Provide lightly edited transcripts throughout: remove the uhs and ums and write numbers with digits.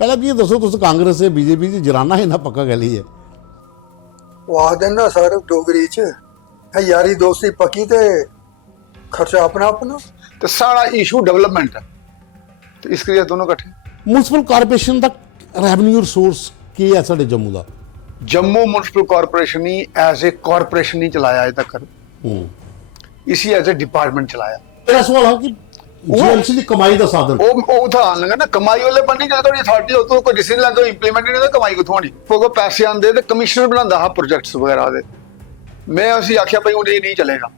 ਪਹਿਲਾਂ ਵੀ ਇਹ ਦੱਸੋ ਤੁਸੀਂ ਕਾਂਗਰਸ ਤੇ ਬੀਜੇਪੀ ਦੀ ਜਰਾਨਾ ਇਹਨਾਂ ਪੱਕਾ ਗੱਲ ਹੀ ਹੈ। ਉਹ ਆਖਦੇ ਨਾ ਸਰ ਡੋਗਰੀ ਚ ਯਾਰੀ ਦੋਸਤੀ ਪੱਕੀ ਤੇ ਖਰਚਾ ਆਪਣਾ ਆਪਣਾ ਤੇ ਸਾਰਾ ਇਸ਼ੂ ਡਿਵੈਲਪਮੈਂਟ ਹੈ ਤੇ ਇਸ ਕਰਕੇ ਦੋਨੋਂ ਇਕੱਠੇ। म्यूनसिपल कारपोरेशन ਦਾ ਰੈਵਨਿਊ ਰਿਸੋਰਸ ਕੀ ਹੈ ਸਾਡੇ ਜੰਮੂ ਦਾ? जम्मू म्यूनसिपल कॉरपोरेशन ही एज ए कॉरपोरेशन नहीं चलाया अज तक, इसी एज ए डिपार्टमेंट चलाया। मेरा सवाल है कि जीएमसी की कमाई का साधन ਉਹ ਉਥਾਂ ਆਣ ਲੱਗਾ ਨਾ ਕਮਾਈ ਵਾਲੇ ਬੰਨੀ ਜਦੋਂ ਤੁਹਾਡੀ ਅਥਾਰਟੀ ਉਹ ਤੋਂ ਕੋਈ ਡਿਸੀਜਨ ਲੈਂਦਾ ਇੰਪਲੀਮੈਂਟ ਨਹੀਂ ਹੁੰਦਾ ਕਮਾਈ ਕਿੱਥੋਂ ਆਣੀ? ਕੋਈ ਪੈਸੇ ਆਉਂਦੇ ਤੇ ਕਮਿਸ਼ਨਰ ਬਣਾਉਂਦਾ ਹਾ ਪ੍ਰੋਜੈਕਟਸ ਵਗੈਰਾ ਦੇ। ਮੈਂ ਅਸੀਂ ਆਖਿਆ ਭਾਈ ਹੁਣ ਇਹ ਨਹੀਂ ਚੱਲੇਗਾ,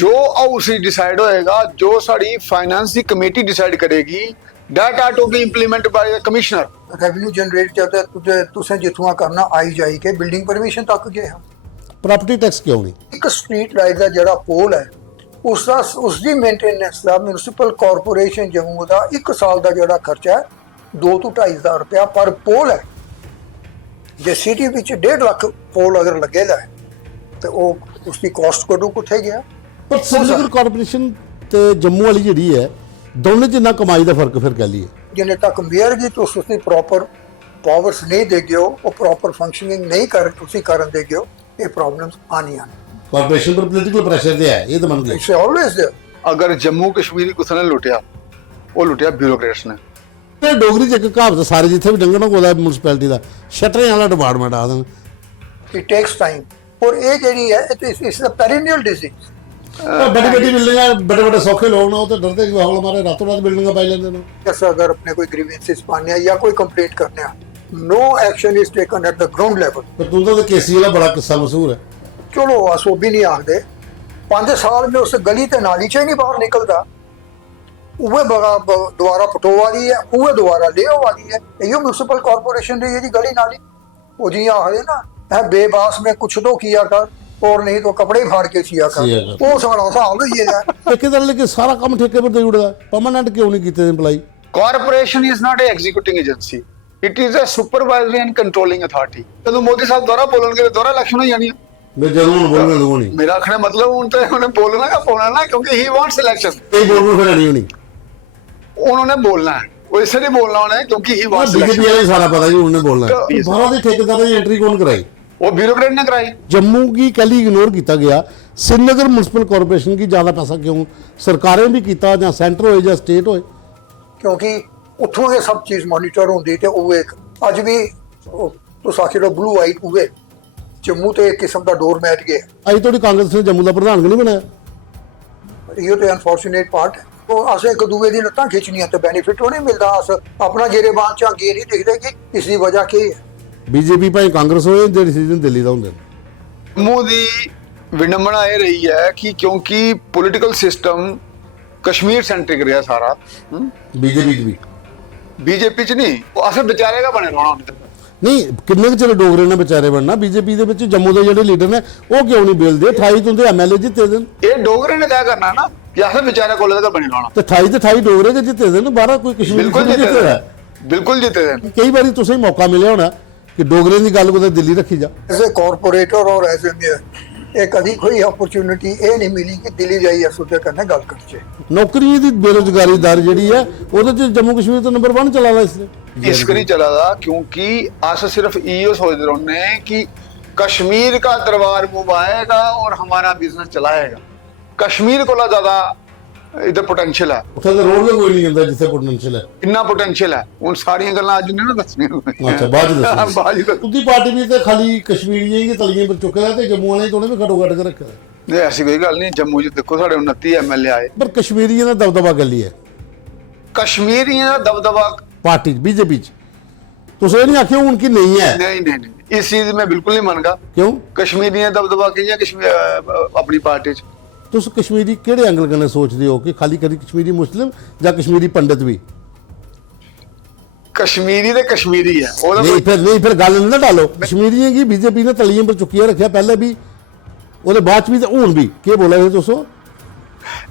ਜੋ ਆਉਸੀ ਡਿਸਾਈਡ ਹੋਏਗਾ, ਜੋ ਸਾਡੀ ਫਾਈਨਾਂਸ ਦੀ ਕਮੇਟੀ ਡਿਸਾਈਡ ਕਰੇਗੀ, that are to be implemented by the commissioner। Revenue generate करता तुझे तुसे जिथुआ करना आई जाई के बिल्डिंग परमिशन तक गए हम। प्रॉपर्टी टैक्स क्यों नहीं? एक स्ट्रीट लाइट का जड़ा पोल है उसकी मेंटेनेंस का म्यूनसिपल कॉरपोरेशन जम्मू का 1 साल का जड़ा खर्चा है 2 ਤੋਂ 2.5 हज़ार रुपया पर पोल है। जे सिटी विच 1.5 लाख पोल अगर लगेगा तो वो उसकी कॉस्ट कदों किथे गया? पर श्रीनगर कॉरपोरेशन ते जम्मू वाली जिहड़ी है दोनों च इन्ना कमाई का फर्क फिर कह लीए जिन्हें तक मेयर जी तो उसकी प्रॉपर पावर्स नहीं देगे हो वो प्रॉपर फंक्शनिंग नहीं कर तुसी करन देगे हो ये प्रॉब्लम्स आनी आनी। कॉरपोरेशन पर पॉलिटिकल प्रेशर दे है ये तो मन गए इट्स ऑलवेज देयर। अगर जम्मू कश्मीर किसी ने लुटिया वो लुटिया ब्यूरोक्रेट्स ने। ते डोगरी च एक कहावत सारे जिथे भी डंगना कोला म्यूनसिपैलिटी दा शटरें वाला डिपार्टमेंट आ देन इट टेक्स टाइम और ये जेडी है इट्स अ पेरिनियल डिजीज। बड़ी बड़ी बिल्डिंग बड़े बड़े सौखे लोग ना वो तो डरते कि हौल मारे रातों रात बिल्डिंग पाई लेंदे ने। जैसे अगर अपने कोई ग्रीवेंसेस पाने या कोई कंप्लेंट करने no action is taken at the ground level. पर तू तो केसी वाला बड़ा किस्सा मशहूर है। चलो अस वो भी नहीं आखते 5 साल में उस गली ते नाली च ही नहीं बाहर निकलता उहे दोबारा पटोवा दी है उहे दोबारा ले वाली है। यो म्यूनसिपल कॉरपोरेशन दी जी गली नाली वो जी आखदे ना है बेबास में कुछ तो किया कर और नहीं तो कपड़े फाड़ के सिया कर वो सारा हिसाब ही है। ठेकेदार लेके सारा काम ठेके पर दे उड़दा परमानेंट क्यों नहीं कीते employ? Corporation is not a executing agency, it is a supervisory and controlling authority. ਜਦੋਂ ਮੋਦੀ ਸਾਹਿਬ ਦੁਆਰਾ ਬੋਲਣਗੇ ਦੁਆਰਾ ਇਲੈਕਸ਼ਨ ਹੋ ਜਾਣੀ ਹੈ। मैं जरूर बोलने दूंगा नहीं मेरा आखने मतलब ਹੁਣ ਤੇ ਉਹਨੇ ਬੋਲਣਾ ਨਾ क्योंकि ही वांट्स इलेक्शन। ये बोलने फिर नहीं होनी उन्होंने बोलना है वो इसलिए बोलना होना है क्योंकि ही वांट्स बीजेपी इलेक्शन। वाले सारा पता ही उन्होंने बोलना है। बाहर के ठेकेदार की एंट्री कौन कराई? वो ब्यूरोक्रेट ने कराई। जम्मू की कल इग्नोर किया गया, श्रीनगर म्यूनसिपल कॉरपोरेशन की ज़्यादा पैसा क्यों? सरकारें भी किया या सेंटर होए या स्टेट होए? क्योंकि उतों ये सब चीज़ मॉनिटर होंदी ते वो एक अज भी तो साखी लो ब्लू वाइट हुए जम्मू ते एक किस्म का डोर मैट गया। अज थोड़ी कांग्रेस ने जम्मू का प्रधान नहीं बनाया। ये तो अनफॉर्चुनेट पार्ट है। तो अस एक दूए दी लत्तां खिंचनियां ते बेनीफिट नहीं मिलता। अस अपना गिरेबान झांकी नहीं दिखते कि इसकी वजह की है। बीजेपी भाई कांग्रेस हो जो डिसीजन दिल्ली का होंगे। जम्मू की विडंबना ये रही है कि क्योंकि पॉलिटिकल सिस्टम कश्मीर सेंट्रिक रहा सारा। बीजेपी भी बीजेपी च नहीं वो अस बेचारे का बने रहना नहीं किन्ने चले डोगरे ने बेचारे बनना। बीजेपी के जम्मू के जो लीडर ने वो क्यों नहीं बिलते? 28 तो MLA जिते दिन ये डोगरे ने तय करना ना कि अस बेचारे को बने रहना। तो 28 डोगरे के जिते दिन 12 कोई कश्मीर बिल्कुल जीते जीते है। बिल्कुल जीते दिन। कई बार तुसें मौका मिले होना कि डोगरे की गल को दिल्ली रखी जा। एज ए कॉरपोरेटर और एज ए मेयर एक कभी कोई अपॉर्चुनिटी ये नहीं मिली कि दिल्ली जाइए सोचे करने गल करचे। नौकरी की बेरोजगारी दर जी है वो जम्मू कश्मीर तो नंबर 1 चला इसने इस करी चला था क्योंकि अस सिर्फ इो सोचते रहने कि कश्मीर का दरबार घुमाएगा और हमारा बिजनेस चलाएगा। कश्मीर को ज्यादा इधर पोटेंशियल है। उत्थे तो रोड कोई नहीं जाता जिथे पोटेंशियल है। इन्ना पोटेंशियल है उन सारी गल्लां अज नहीं ना दसनियां। अच्छा बाद में बाद च उदी पार्टी भी तो खाली कश्मीरियों की तलियां पर चुके ते जम्मू वाले तो भी खड़ो खड़ के रखे। नहीं ऐसी कोई गल नहीं। जम्मू च देखो साढ़े 29 MLA आए। पर कश्मीरियों का दबदबा गली है कश्मीरियों का दबदबा पार्टी बीजेपी तुम नहीं आखियो उनकी नहीं है। नहीं नहीं नहीं इस चीज में बिल्कुल नहीं मानगा। क्यों? कश्मीरियों का दबदबा की कश्मीर अपनी पार्टी च तुस कश्मीरी केड़े एंगल कन्नै सोचते हो कि खाली कभी कश्मीरी मुस्लिम या कश्मीरी पंडित भी? कश्मीरी तो कश्मीरी है नहीं फिर गल नहीं ना डालो। कश्मीरियों की बीजेपी ने तलियां पर चुकिया रखा पहले भी और बाद भी हूँ भी के बोला तुस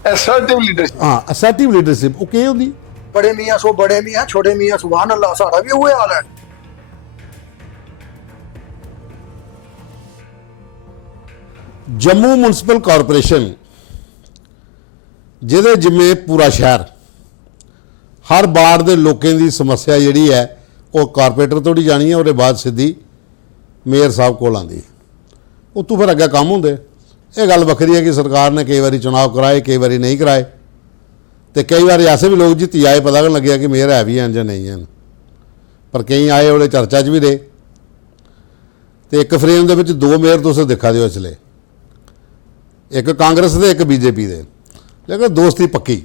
असर्टिव लीडरशिप। हाँ असर्टिव लीडरशिप वो केह् होंदी? बड़े मियाँ सो बड़े मियाँ छोटे मियाँ सुभान अल्लाह सारा भी हुए हाल है। जम्मू म्यूनसिपल कॉरपोरेशन जिहदे जिम्मे पूरा शहर ਹਰ ਵਾਰਡ ਦੇ ਲੋਕਾਂ ਦੀ ਸਮੱਸਿਆ ਜਿਹੜੀ ਹੈ ਉਹ ਕਾਰਪੋਰੇਟਰ ਤੋਂ ਹੀ ਜਾਣੀ ਹੈ, ਉਹਦੇ ਬਾਅਦ ਸਿੱਧੀ ਮੇਅਰ ਸਾਹਿਬ ਕੋਲ ਆਉਂਦੀ ਹੈ। ਉੱਤੋਂ ਫਿਰ ਅੱਗੇ ਕੰਮ ਹੁੰਦੇ। ਇਹ ਗੱਲ ਵੱਖਰੀ ਹੈ ਕਿ ਸਰਕਾਰ ਨੇ ਕਈ ਵਾਰੀ ਚੁਣਾਵ ਕਰਾਏ, ਕਈ ਵਾਰੀ ਨਹੀਂ ਕਰਾਏ, ਤੇ ਕਈ ਵਾਰ ਐਸੇ ਵੀ ਲੋਕ ਜਿੱਤੀ ਆਏ ਪਤਾ ਨਹੀਂ ਲੱਗਿਆ ਕਿ ਮੇਅਰ ਹੈ ਵੀ ਹਨ ਜਾਂ ਨਹੀਂ ਹਨ, ਪਰ ਕਈ ਆਏ ਉਹਦੇ ਚਰਚਾ 'ਚ ਵੀ ਰਹੇ। ਤੇ ਇੱਕ ਫਰੇਮ ਦੇ ਵਿੱਚ ਦੋ ਮੇਅਰ ਤੁਸੀਂ ਦਿਖਾ ਦਿਓ ਇਸ ਲਈ, ਇੱਕ ਕਾਂਗਰਸ ਦੇ ਇੱਕ ਬੀਜੇਪੀ ਦੇ, ਲੇਕਿਨ ਦੋਸਤੀ ਪੱਕੀ,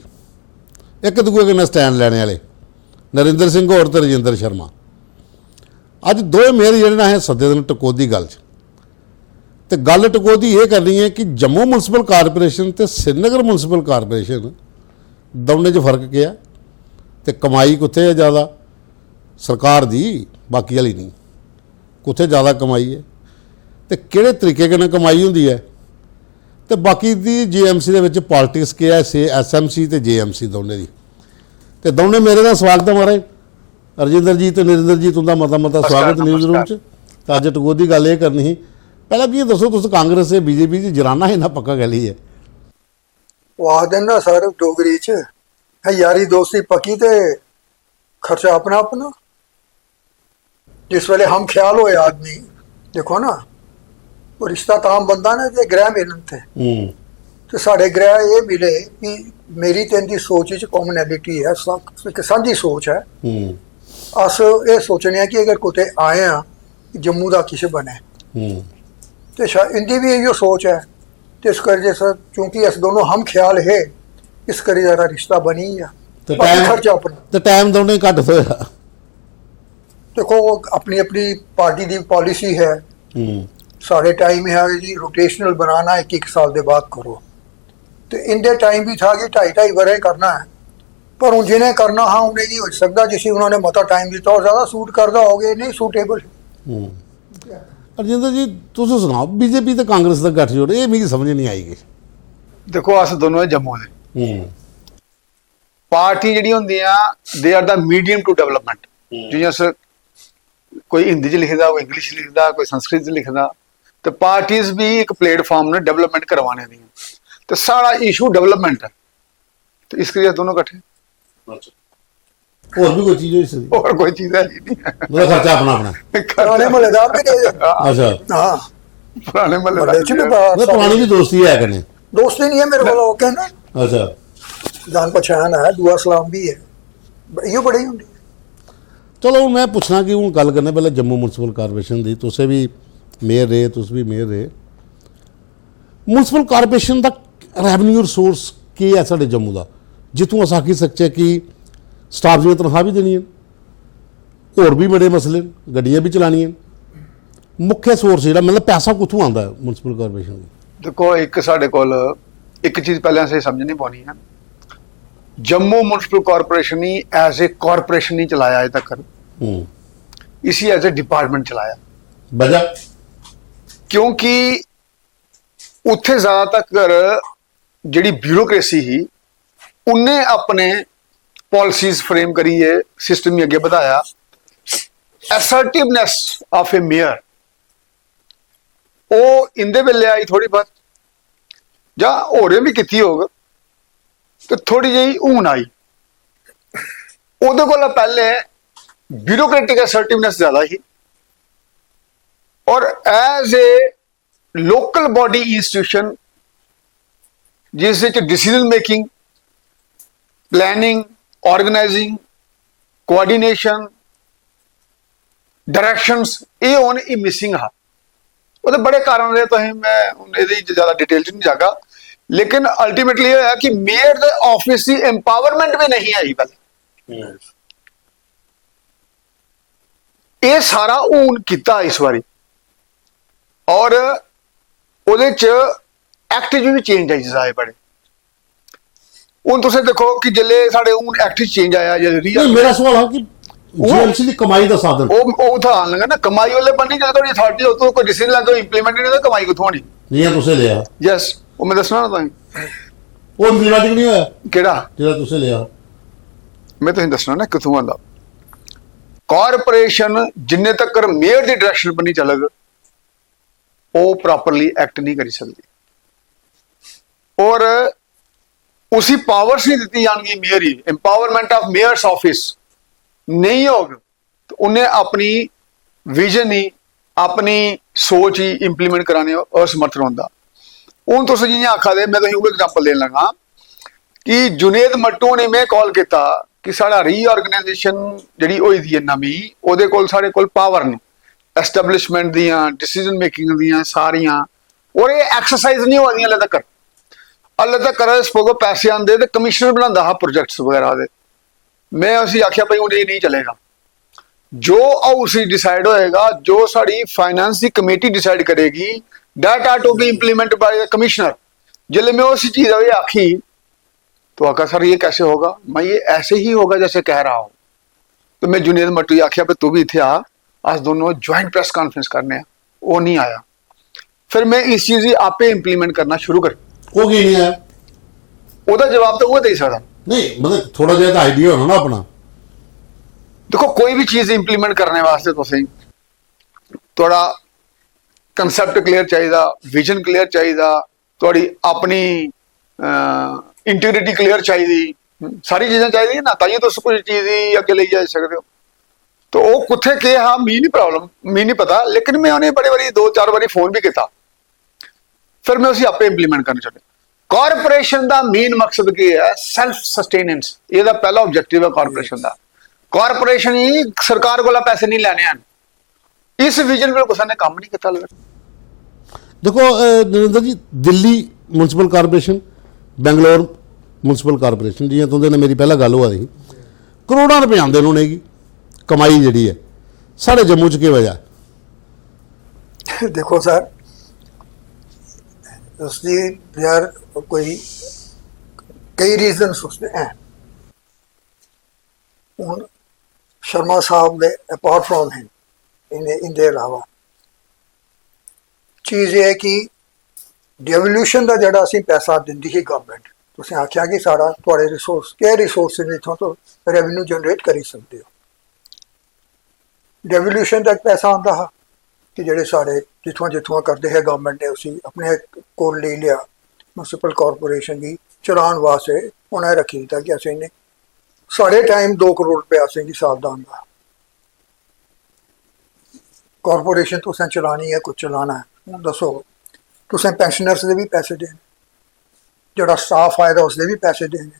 ਇੱਕ ਦੂਜੇ ਨਾਲ ਸਟੈਂਡ ਲੈਣੇ ਵਾਲੇ, ਨਰਿੰਦਰ ਸਿੰਘ ਹੋਰ ਤੇ ਰਜਿੰਦਰ ਸ਼ਰਮਾ। ਅੱਜ ਦੋਵੇਂ ਮੇਅਰ ਜਿਹੜੇ ਨਾ ਇਹ ਸੱਦੇ ਦਿਨ ਟਕੋਦੀ ਗੱਲ 'ਚ, ਤੇ ਗੱਲ ਟਕੋਦੀ ਇਹ ਕਰਨੀ ਹੈ ਕਿ ਜੰਮੂ ਮਿਊਨਿਸਪਲ ਕਾਰਪੋਰੇਸ਼ਨ ਤੇ श्रीनगर ਮਿਊਨਿਸਪਲ ਕਾਰਪੋਰੇਸ਼ਨ ਦੋਨੇ 'ਚ ਫਰਕ ਕੀ ਹੈ, ਤੇ ਕਮਾਈ ਕਿੱਥੇ ਹੈ ਜ਼ਿਆਦਾ, ਸਰਕਾਰ ਦੀ, ਬਾਕੀ ਵਾਲੀ ਨਹੀਂ, ਕਿੱਥੇ ਜ਼ਿਆਦਾ ਕਮਾਈ ਹੈ ਤੇ ਕਿਹੜੇ ਤਰੀਕੇ ਨਾਲ ਕਮਾਈ ਹੁੰਦੀ ਹੈ, ਤੇ ਬਾਕੀ ਦੀ ਜੀਐਮਸੀ ਦੇ ਵਿੱਚ ਪੋਲਿਟਿਕਸ ਕੀ ਹੈ, ਐਸਐਮਸੀ ਤੇ ਜੀਐਮਸੀ ਦੋਨੇ ਦੀ। ਤੇ ਦੋਨੇ ਮੇਰੇ ਦਾ ਸਵਾਗਤ ਹੈ ਮਹਾਰਾਜ, ਰਜਿੰਦਰ ਜੀ ਤੇ ਨਰਿੰਦਰ ਜੀ, ਤੁਹਾਡਾ ਮਤਾ ਸਵਾਗਤ ਨਿਊਜ਼ ਰੂਮ 'ਚ। ਤਾਂ ਅੱਜ ਟਕੋਦੀ ਗੱਲ ਇਹ ਕਰਨੀ ਸੀ, ਪਹਿਲਾਂ ਕੀ ਦੱਸੋ ਤੁਸੀਂ ਕਾਂਗਰਸ ਤੇ ਬੀਜੇਪੀ ਦੀ ਜਰਾਨਾ ਇਹਨਾਂ ਪੱਕਾ ਗੱਲ ਹੀ ਹੈ। ਉਹ ਆਖਦੇ ਨਾ ਸਰ ਡੋਗਰੀ ਚ ਯਾਰੀ ਦੋਸਤੀ ਪੱਕੀ ਤੇ ਖਰਚਾ ਆਪਣਾ ਆਪਣਾ। जिस वेले हम ख्याल होए आदमी देखो ना, वो रिश्ता ताम बंदा ने ते ग्रह मिलन थे, तो साढ़े ग्रह ये मिले कि मेरी ते इनदी सोच च कॉमनैलिटी है, एक सांझी सोच है। अस ये सोचने कि अगर कुते आए हैं जम्मू का किश बने, तो इनकी भी इहो सोच है। तो इस करके सर चूंकि अस दोनों हम ख्याल है, इस करी जरा रिश्ता बनी है। खर्चा अपना टाइम दोनों ही घट होया। देखो अपनी अपनी पार्टी की पॉलिसी है, सारे टाइम है जी रोटेशनल बनाना, एक साल के बाद करो। तो इनके टाइम भी था कि 2.5 बरे करना है, पर हूँ जिन्हें करना हाँ उन्हें नहीं हो सकता, जिसे उन्होंने मता टाइम दिता और ज़्यादा सूट करता हो गए, नहीं सूटेबल। ਰਜਿੰਦਰ ਜੀ ਤੁਸੀਂ ਸੁਣਾਓ, ਬੀਜੇਪੀ ਤੇ ਕਾਂਗਰਸ ਦਾ ਗੱਠਜੋੜ ਇਹ ਮੈਨੂੰ ਸਮਝ ਨਹੀਂ ਆਏਗੀ। ਦੇਖੋ ਅਸ ਦੋਨੋਂ ਜੰਮੂ ਦੇ ਪਾਰਟੀ ਜਿਹੜੀ ਹੁੰਦੀਆਂ they are the medium to development. ਜਿਵੇਂ ਕੋਈ ਹਿੰਦੀ 'ਚ ਲਿਖਦਾ, ਕੋਈ ਇੰਗਲਿਸ਼ 'ਚ ਲਿਖਦਾ, ਕੋਈ ਸੰਸਕ੍ਰਿਤ 'ਚ ਲਿਖਦਾ, ਤੇ ਪਾਰਟੀਆਂ ਵੀ ਇੱਕ ਪਲੇਟਫਾਰਮ ਨੇ ਡਿਵੈਲਪਮੈਂਟ ਕਰਵਾਉਣੇ ਦੀਆਂ, ਤੇ ਸਾਰਾ ਇਸ਼ੂ ਡਿਵੈਲਪਮੈਂਟ ਹੈ, ਤੇ ਇਸ ਕਰਕੇ ਦੋਨੋਂ ਇਕੱਠੇ। ਹੋਰ ਵੀ ਕੋਈ ਚੀਜ਼ ਹੋਈ ਸੀ? ਹੋਰ ਕੋਈ ਚੀਜ਼ ਹੈ ਨਹੀਂ, ਉਹਦਾ ਖਰਚਾ ਆਪਣਾ ਆਪਣਾ। पुराने मलेदार भी दे ਅੱਛਾ, हाँ ਪੁਰਾਣੇ मले ਮੱਲੇ च भी ਉਹ ਪੁਰਾਣੀ ਵੀ ਦੋਸਤੀ ਹੈ ਕਨੇ। दोस्ती नहीं है मेरे को कहना, ਅੱਛਾ, जान पहचान है, दुआ सलाम भी है, इहो बड़ी होंगी। ਚਲੋ ਹੁਣ ਮੈਂ ਪੁੱਛਣਾ ਕਿ ਹੁਣ ਗੱਲ ਕਰਨੇ ਪਹਿਲਾਂ ਜੰਮੂ ਮਿਊਨਿਸਪਲ ਕਾਰਪੋਰੇਸ਼ਨ ਦੀ। ਤੁਸੀਂ ਵੀ ਮੇਅਰ ਰਹੇ, ਤੁਸੀਂ ਵੀ ਮੇਅਰ ਰਹੇ। ਮਿਊਨਿਸਪਲ ਕਾਰਪੋਰੇਸ਼ਨ ਦਾ ਰੈਵਨਿਊ ਰਿਸੋਰਸ ਕੀ ਹੈ ਸਾਡੇ ਜੰਮੂ ਦਾ, ਜਿੱਥੋਂ ਅਸਾਂ ਆਖੀ ਸਕਚੇ ਕਿ ਸਟਾਫ ਦੀਆਂ ਤਨਖਾਹ ਵੀ ਦੇਣੀਆਂ, ਹੋਰ ਵੀ ਬੜੇ ਮਸਲੇ, ਗੱਡੀਆਂ ਵੀ ਚਲਾਉਣੀਆਂ, ਮੁੱਖ ਸੋਰਸ ਜਿਹੜਾ ਮਤਲਬ ਪੈਸਾ ਕਿੱਥੋਂ ਆਉਂਦਾ ਮਿਊਨਿਸਪਲ ਕਾਰਪੋਰੇਸ਼ਨ ਦਾ? ਦੇਖੋ ਇੱਕ ਸਾਡੇ ਕੋਲ ਇੱਕ ਚੀਜ਼ ਪਹਿਲਾਂ ਅਸੀਂ ਸਮਝਣੀ ਪਾਉਣੀ ਹੈ, ਜੰਮੂ ਮਿਊਨਿਸਪਲ ਕਾਰਪੋਰੇਸ਼ਨ ਹੀ ਐਜ਼ ए ਕਾਰਪੋਰੇਸ਼ਨ ਨਹੀਂ ਚਲਾਇਆ ਅਜੇ ਤੱਕ, ਇਸੀ ਐਜ਼ ए डिपार्टमेंट ਚਲਾਇਆ। ਵਜ੍ਹਾ ਕਿਉਂਕਿ ਉੱਥੇ ਜ਼ਿਆਦਾਤਰ ਜਿਹੜੀ ਬਿਊਰੋਕ੍ਰੇਸੀ ਸੀ ਉਹਨੇ ਆਪਣੇ ਪਾਲਿਸੀਜ਼ ਫਰੇਮ ਕਰੀਏ, ਸਿਸਟਮ ਹੀ ਅੱਗੇ ਵਧਾਇਆ। ਐਸਰਟਿਵਨੈਸ ਆਫ ਏ ਮੇਅਰ ਉਹ ਇੰਦੇ ਵੇਲੇ ਆਈ ਥੋੜੀ ਬਹੁਤ, ਜਾਂ ਹੋਰੇ ਵੀ ਕੀਤੀ ਹੋਗ, ਤੇ ਥੋੜੀ ਜਿਹੀ ਊਣ ਆਈ। ਉਹਦੇ ਕੋਲ ਪਹਿਲੇ ਬਿਊਰੋਕ੍ਰੈਟਿਕ ਐਸਰਟਿਵਨੈਸ ਜ਼ਿਆਦਾ ਸੀ, ਔਰ as a local body institution ਜਿਸ ਵਿੱਚ decision making, planning, organising, coordination, directions ਇਹ ਹੁਣ ਇਹ ਮਿਸਿੰਗ ਆ। ਉਹਦੇ ਬੜੇ ਕਾਰਨ ਰਹੇ, ਤੁਸੀਂ ਮੈਂ ਇਹਦੀ ਜ਼ਿਆਦਾ ਡਿਟੇਲ 'ਚ ਨਹੀਂ ਜਾਗਾ, ਲੇਕਿਨ ਅਲਟੀਮੇਟਲੀ ਇਹ ਹੋਇਆ ਕਿ ਮੇਅਰ ਦੇ ਆਫਿਸ ਦੀ ਐਮਪਾਵਰਮੈਂਟ ਵੀ ਨਹੀਂ ਆਈ ਪਹਿਲੇ। ਇਹ ਸਾਰਾ ਹੁਣ ਕੀਤਾ ਇਸ ਵਾਰੀ, ਔਰ ਉਹਦੇ 'ਚ ਐਕਟ 'ਚ ਵੀ ਚੇਂਜ ਆਈ ਜਾਏ ਬੜੇ। ਹੁਣ ਤੁਸੀਂ ਦੇਖੋ ਕਿ ਜਿੱਲੇ ਸਾਡੇ ਹੁਣ ਐਕਟ 'ਚ ਚੇਂਜ ਆਇਆ, ਮੇਰਾ ਸਵਾਲ ਹੈ ਕਿ ਜੀਐਮਸੀ ਦੀ ਕਮਾਈ ਦਾ ਸਾਧਨ ਉਹ ਤਾਂ ਆਣ ਲੱਗਾ ਨਾ, ਕਮਾਈ ਉਹਲੇ ਬੰਨੀ ਜਦੋਂ ਤੁਹਾਡੀ ਅਥਾਰਟੀ ਉਹ ਤੋਂ ਕੋਈ ਡਿਸੀਜਨ ਲੈਂਦਾ ਇੰਪਲੀਮੈਂਟ ਨਹੀਂ ਹੁੰਦਾ, ਕਮਾਈ ਕਿੱਥੋਂ ਆਣੀ? ਨਹੀਂ ਤੁਸੀਂ ਲਿਆ। ਯੈਸ, ਉਹ ਮੈਂ ਦੱਸਣਾ ਨਾ ਤੁਹਾਨੂੰ। ਉਹ ਇੰਪਲੀਮੈਂਟ ਨਹੀਂ ਹੋਇਆ ਕਿਹੜਾ ਜਿਹੜਾ ਤੁਸੀਂ ਲਿਆ? ਮੈਂ ਤੁਹਾਨੂੰ ਦੱਸਣਾ ਨਾ ਕਿੱਥੋਂ ਆਉਂਦਾ। ਕਾਰਪੋਰੇਸ਼ਨ ਜਿੰਨੇ ਤੱਕ ਮੇਅਰ ਦੀ ਡਾਇਰੈਕਸ਼ਨ ਬੰਨੀ ਚੱਲੇਗਾ ਉਹ ਪ੍ਰੋਪਰਲੀ ਐਕਟ ਨਹੀਂ ਕਰੀ ਸਕਦੀ। ਔਰ ਉसी ਪਾਵਰਸ ਨਹੀਂ ਦਿੱਤੀ ਜਾਣਗੀ ਮੇਅਰ ਹੀ ਇੰਪਾਵਰਮੈਂਟ ਆਫ ਮੇਅਰਸ ਆਫਿਸ ਨਹੀਂ ਹੋਗਾ तो उन्हें अपनी विजन ही अपनी सोच ही इंप्लीमेंट कराने असमर्थ होंदा हूँ तुम जियां आखा दे मैं तुम वो एग्जाम्पल देन लगा कि जुनेद मट्टू ने मैं कॉल किया कि साड़ा रीऑर्गेनाइजेशन जी हुई दी है नवी वो कोल साढ़े कोल पावर ने एस्टैबलिशमेंट दियां डिसीजन मेकिंग दियां सारियां और ये एक्सरसाइज नहीं होआ दियां हले तक सपोगो पैसे आते तो कमिश्नर बनाता हा प्रोजेक्ट्स वगैरह दे मैं उसी आख्या भाई हूँ ये नहीं चलेगा जो हाउस ही डिसाइड होएगा जो साड़ी फाइनेंस की कमेटी डिसाइड करेगी that are to be implement by the commissioner जिले मैं उसी चीज आखी तो आका सर ये कैसे होगा मैं ये ऐसे ही होगा जैसे कह रहा हूं तो मैं जुनेद मट्टू आखिया भाई तू भी इतने आ अस दोनों ज्वाइंट प्रेस कॉन्फ्रेंस करने वो नहीं आया फिर मैं इस चीज ही आपे इंप्लीमेंट करना शुरू कर वो की नहीं है ਉਹਦਾ ਜਵਾਬ ਤਾਂ ਉਹ ਦੇ ਸਕਦਾ नहीं मतलब थोड़ा जिहा ਤਾਂ आइडिया होना ना अपना देखो कोई भी चीज इंप्लीमेंट करने वास्ते तुसें थोड़ा कंसेप्ट क्लियर चाहिए विजन क्लियर चाहिए थोड़ी अपनी इंटीग्रिटी क्लियर चाहिए सारी चीज़ें चाहिए ना ताइयों तुस कोई चीज़ ही अगे ले जा सकते हो तो वो कुत्थे के हाँ मी नहीं प्रॉब्लम मी नहीं पता लेकिन मैं उन्हें बड़े बारी 2-4 बारी फोन भी किया फिर मैं उसे आपे इंप्लीमेंट करना चाहता कारपोरेशन का मेन मकसद की है सैल्फ सस्टेनेंस ये पहला ऑब्जेक्टिव है कारपोरेशन का कारपोरेशन ही सरकार को पैसे नहीं लेने हैं इस विजन पर किसी ने काम नहीं किया देखो Narendra ji Delhi municipal corporation Bangalore municipal corporation जियां तुंदे ने मेरी पहला गल हुआ थी करोड़ों रुपये आते उन्होंने की कमाई जी है साढ़े जम्मू च क्या वजह देखो सर उसकी यार कोई कई रीजन उसके हैं हूँ शर्मा साहब ने अपार्ट फ्रॉम हिम इनके अलावा चीज़ ये है कि डेवल्यूशन का जोड़ा असी पैसा दिंदी ही गवर्नमेंट तुसें आख्या कि सारा थोड़े रिसोर्स क्या रिसोर्सिस इतों तो रेवन्यू जनरेट करी सकते हो डेवल्यूशन का पैसा आता हा कि जेडे सारे जिथों जिथों करते हैं गवर्नमेंट ने उसी अपने कोल ले लिया म्यूनसिपल कॉरपोरेशन की चलाने वास्ते उन्हें रखी दिता कि असें इन्हें साढ़े टाइम 2 करोड़ रुपया असेंगी साल का आंदा कॉरपोरेशन तुसें चलानी है कुछ चलाना है हूँ दसो तुसें पेंशनर्स के भी पैसे देने जोड़ा स्टाफ आए दा उसके भी पैसे देने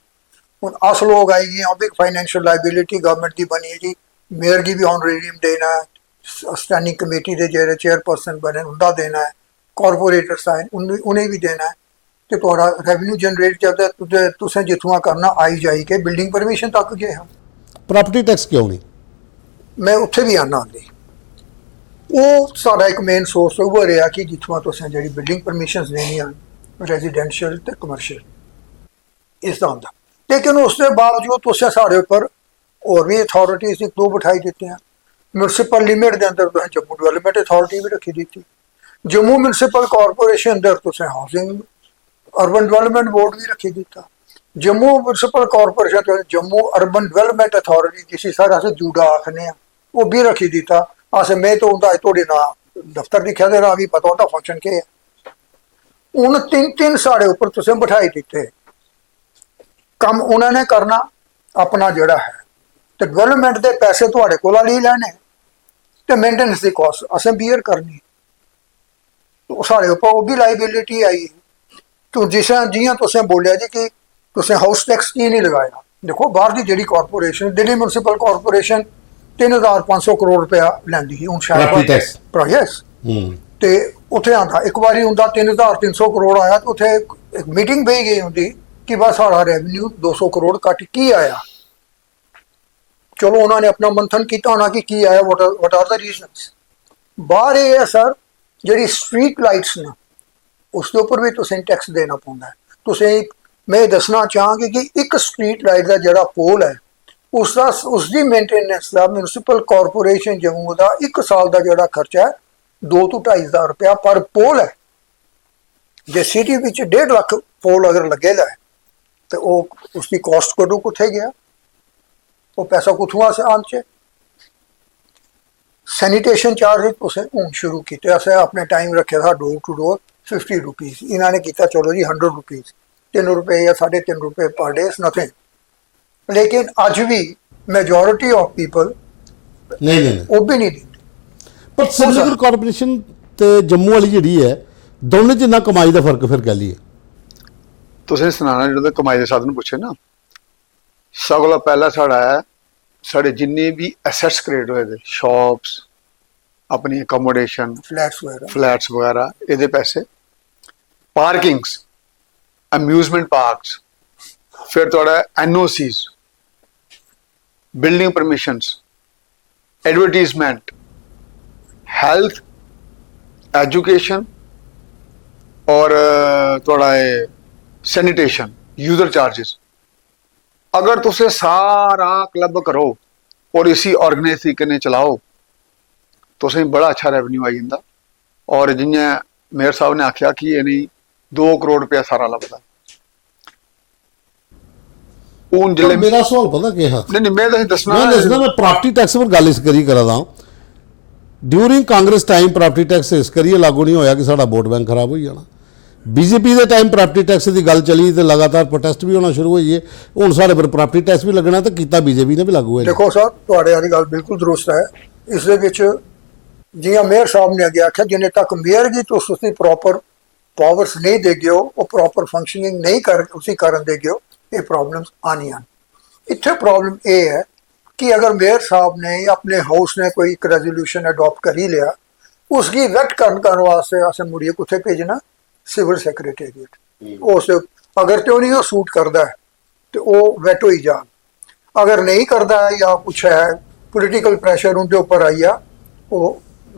हूँ अस लोग आई गए भी फाइनैंशियल लाइबिलिटी गवर्नमेंट की बनी है जी मेयर की भी ऑनरेरियम देना है स्टैंडिंग कमेटी के जेह्ड़े चेयरपर्सन बने उनका देना है कॉरपोरेटर्स आए उन्हें भी देना है तो थोड़ा रेवन्यू जनरेट करता है तुसें जिथुआ करना आई जाई के बिल्डिंग परमिशन तक गए हम प्रॉपर्टी टैक्स क्यों नहीं मैं उत्थे भी आना आंदी वो साडा एक मेन सोर्स वो रहा कि जिथुआ तुसें जी बिल्डिंग परमिशन लेनियां रेजिडेंशियल तो कमर्शियल इसका आंदा लेकिन उसके बावजूद तुसें साढ़े उपर होर भी अथॉरिटीज 1-2 बिठाई दित्तियां म्यूनसिपल लिमिट के अंदर तुसें जम्मू डेवलपमेंट अथॉरिटी भी रखी दी जम्मू म्यूनसिपल कॉरपोरेशन अंदर तुसें हाउसिंग अर्बन डेवलपमेंट बोर्ड भी रखी दिता Jammu municipal corporation Jammu urban development authority जिसी सर अस जूडा आखने वो भी रखी दिता अस मैं तो उनका थोड़े ना दफ्तर दिखा दे रहा भी पता उनका फंक्शन क्या है उन 3 साढ़े उपर तुसें बिठाई दिते कम उन्होंने करना अपना जोड़ा है तो डेवलपमेंट के पैसे थोड़े को ले लैने तो मेनटेनेंस की कॉस्ट असें बीयर करनी तो साढ़े उपर वो भी लाइबिलिटी आई तो जिस जियां तुसें बोलिया जी कि तुसें हाउस टैक्स की नहीं लगाया देखो बाहर की जी corporation Delhi municipal corporation 3,500 crore रुपया लैंदी ही हूँ शायद यस तो उत्थे आंदा एक बारी उनका 3,300 करोड़ आया तो उत्थे एक मीटिंग बही गई होंगी कि बस सारा रेवन्यू 200 करोड़ घट की आया चलो उन्होंने अपना मंथन किया होना कि आया वट आर द रीजनस बाहर ये है सर जी स्ट्रीट लाइट्स ने उसके उपर भी तुसें टैक्स देना पौंदा है तुसें मैं दसना चाहांगी कि एक स्ट्रीट लाइट का जोड़ा पोल है उसकी मेनटेनेंस का म्यूनसिपल कॉरपोरेशन जम्मू का 1 साल का जोड़ा खर्चा है 2 तो 2.5 हज़ार रुपया पर पोल है जे सिटी में 1.5 लाख पोल अगर लगेगा है तो वो उसकी कॉस्ट कदों कुत्थे गया वो पैसा कुथुआ से आन च सैनिटेशन चार्ज तुसें हूँ शुरू किए असें अपने टाइम रखे था डोर टू डोर 50 रुपीज़ इन्होंने किया चलो जी 100 रुपीज़ 3 रुपए या 3.5 रुपए पर डे इज नथिंग। लेकिन अज भी मेजोरिटी ऑफ पीपल नहीं नहीं नहीं। वो भी नहीं दी। ਪਰ ਸਿਰਨਗਰ ਕਾਰਪੋਰੇਸ਼ਨ ਤੇ ਜੰਮੂ ਵਾਲੀ ਜਿਹੜੀ ਹੈ ਦੋਨੇ 'ਚ ਇੰਨਾ ਕਮਾਈ ਦਾ ਫਰਕ ਫਿਰ ਕਹਿ ਲਈਏ। ਤੁਸੀਂ ਸੁਣਾਣਾ ਜਦੋਂ ਕਮਾਈ ਦੇ ਸਾਧਨ ਪੁੱਛੇ ਨਾ, ਸਭ ਤੋਂ ਪਹਿਲਾਂ ਸਾਡਾ ਹੈ ਸਾਡੇ ਜਿੰਨੇ ਵੀ ਐਸੈਟਸ ਕ੍ਰੀਏਟ ਹੋਏ ਦੇ ਸ਼ਾਪਸ, ਆਪਣੀ ਅਕੋਮੋਡੇਸ਼ਨ, फ्लैट्स वगैरह ਫਲੈਟਸ ਵਗੈਰਾ, ਇਹਦੇ ਪੈਸੇ, ਪਾਰਕਿੰਗਸ, ਅਮਿਊਜ਼ਮੈਂਟ ਪਾਰਕਸ, ਫਿਰ ਤੁਹਾਡਾ NOCs, building permissions, advertisement, health, education और थोड़ा सैनिटेशन, यूजर चार्जेस। अगर तुसे सारा क्लब करो और इसी ऑर्गेनाइज तरीके ने चलाओ तो सही बड़ा अच्छा रेवेन्यू आई जंदा। और जियां मेयर साहब ने आख्या कि ये नहीं 2 करोड़ रुपया सारा लगता हूँ जिले मेरा सवाल पता क्या है? नहीं मैं तो दसना मैं दसना मैं प्रॉपर्टी टैक्स पर गल इस करी करा दा during Congress time property tax इस करिए लागू नहीं होया कि साडा वोट बैंक खराब हो जाना। बीजेपी के टाइम प्रॉपर्टी टैक्स की गल चली तो लगातार प्रोटेस्ट भी होना शुरू हुई है, हुण साडे पर प्रॉपर्टी टैक्स भी लगना तो कीता बीजेपी ने भी लागू है। देखो सर तुहाडे वाली गल बिल्कुल दुरुस्त है। इस दे विच जियां मेयर साहब ने अगे आख्या जिन्ने तक मेयर की तुस उसकी प्रॉपर पावर्स नहीं देगे हो, वो प्रॉपर फंक्शनिंग नहीं कर उसी कारण देगे हो, ये प्रॉब्लम्स आनियां। इत्थे प्रॉब्लम ये है कि अगर मेयर साहब ने या अपने हाउस ने कोई एक रेजोल्यूशन अडॉप्ट कर ही लिया, उसकी वैट करने वास्ते असें मुड़िए कुत्थे भेजना? Civil secretariat. उस अगर तो नहीं वो सूट करता है तो वो वैट हो जा, अगर नहीं करता है या कुछ है पोलिटिकल प्रैशर उनके ऊपर आई आ, वो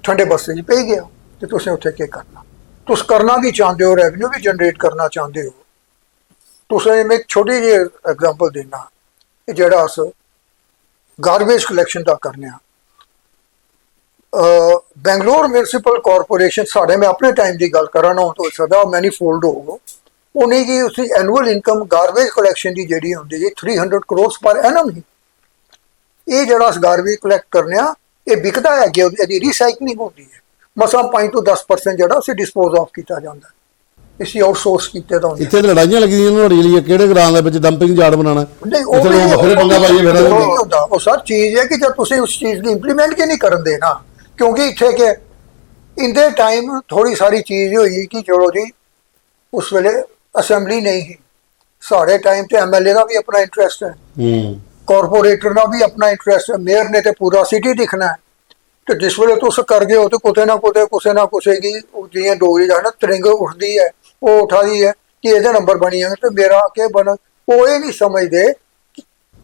ठंडे बस्ते पे गया तो तुसें उत्थे क्या करना? तुस करना भी चाहते हो, रेवेन्यू भी जनरेट करना चाहते हो। तुसें मैं एक छोटी जी एग्जांपल देना, जेड़ा अस गार्बेज कलैक्शन का करने बेंगलोर म्यूनसिपल कॉरपोरेशन साढ़े मैं अपने टाइम की गल करा ना तो सदा मैनीफोल्ड हो उन्हें की उसकी एनुअल इनकम गार्बेज कलैक्शन की जी होंगी जी 300 करोड़ पर एनम ही। ये जरा अस गार्बेज कलैक्ट करने ये बिकता है अगे यदि रिसाइकलिंग होती है मसा 5 to 10% जरा उसे डिस्पोज ऑफ किया जाता है, इसी आउटसोर्स किए तो इत्थे लड़ाइयां लगी नोड़ी लिए किहड़े ग्रां दे विच डंपिंग यार्ड बनाना नहीं इत्थे लोग बखरे पंगा पाइए फिर नहीं होता। वो सर चीज है कि जब तुम उस चीज की इंप्लीमेंट क्यों नहीं करन देना, क्योंकि इत्थे के इंदे टाइम थोड़ी सारी चीज हुई कि चलो जी उस वेले असैम्बली नहीं ही, साढ़े टाइम ते MLA का भी अपना इंटरेस्ट है, कॉरपोरेटर का भी अपना इंटरेस्ट है, मेयर ने तो पूरा सिटी दिखना है। तो जिस वेले तुस कर गए हो तो कुते ना कुसे की जियां डोगरी जाना तिरंग उठती है, वो उठा दी है कि ये नंबर बनी है तो मेरा क्या बना, वो ये नहीं समझते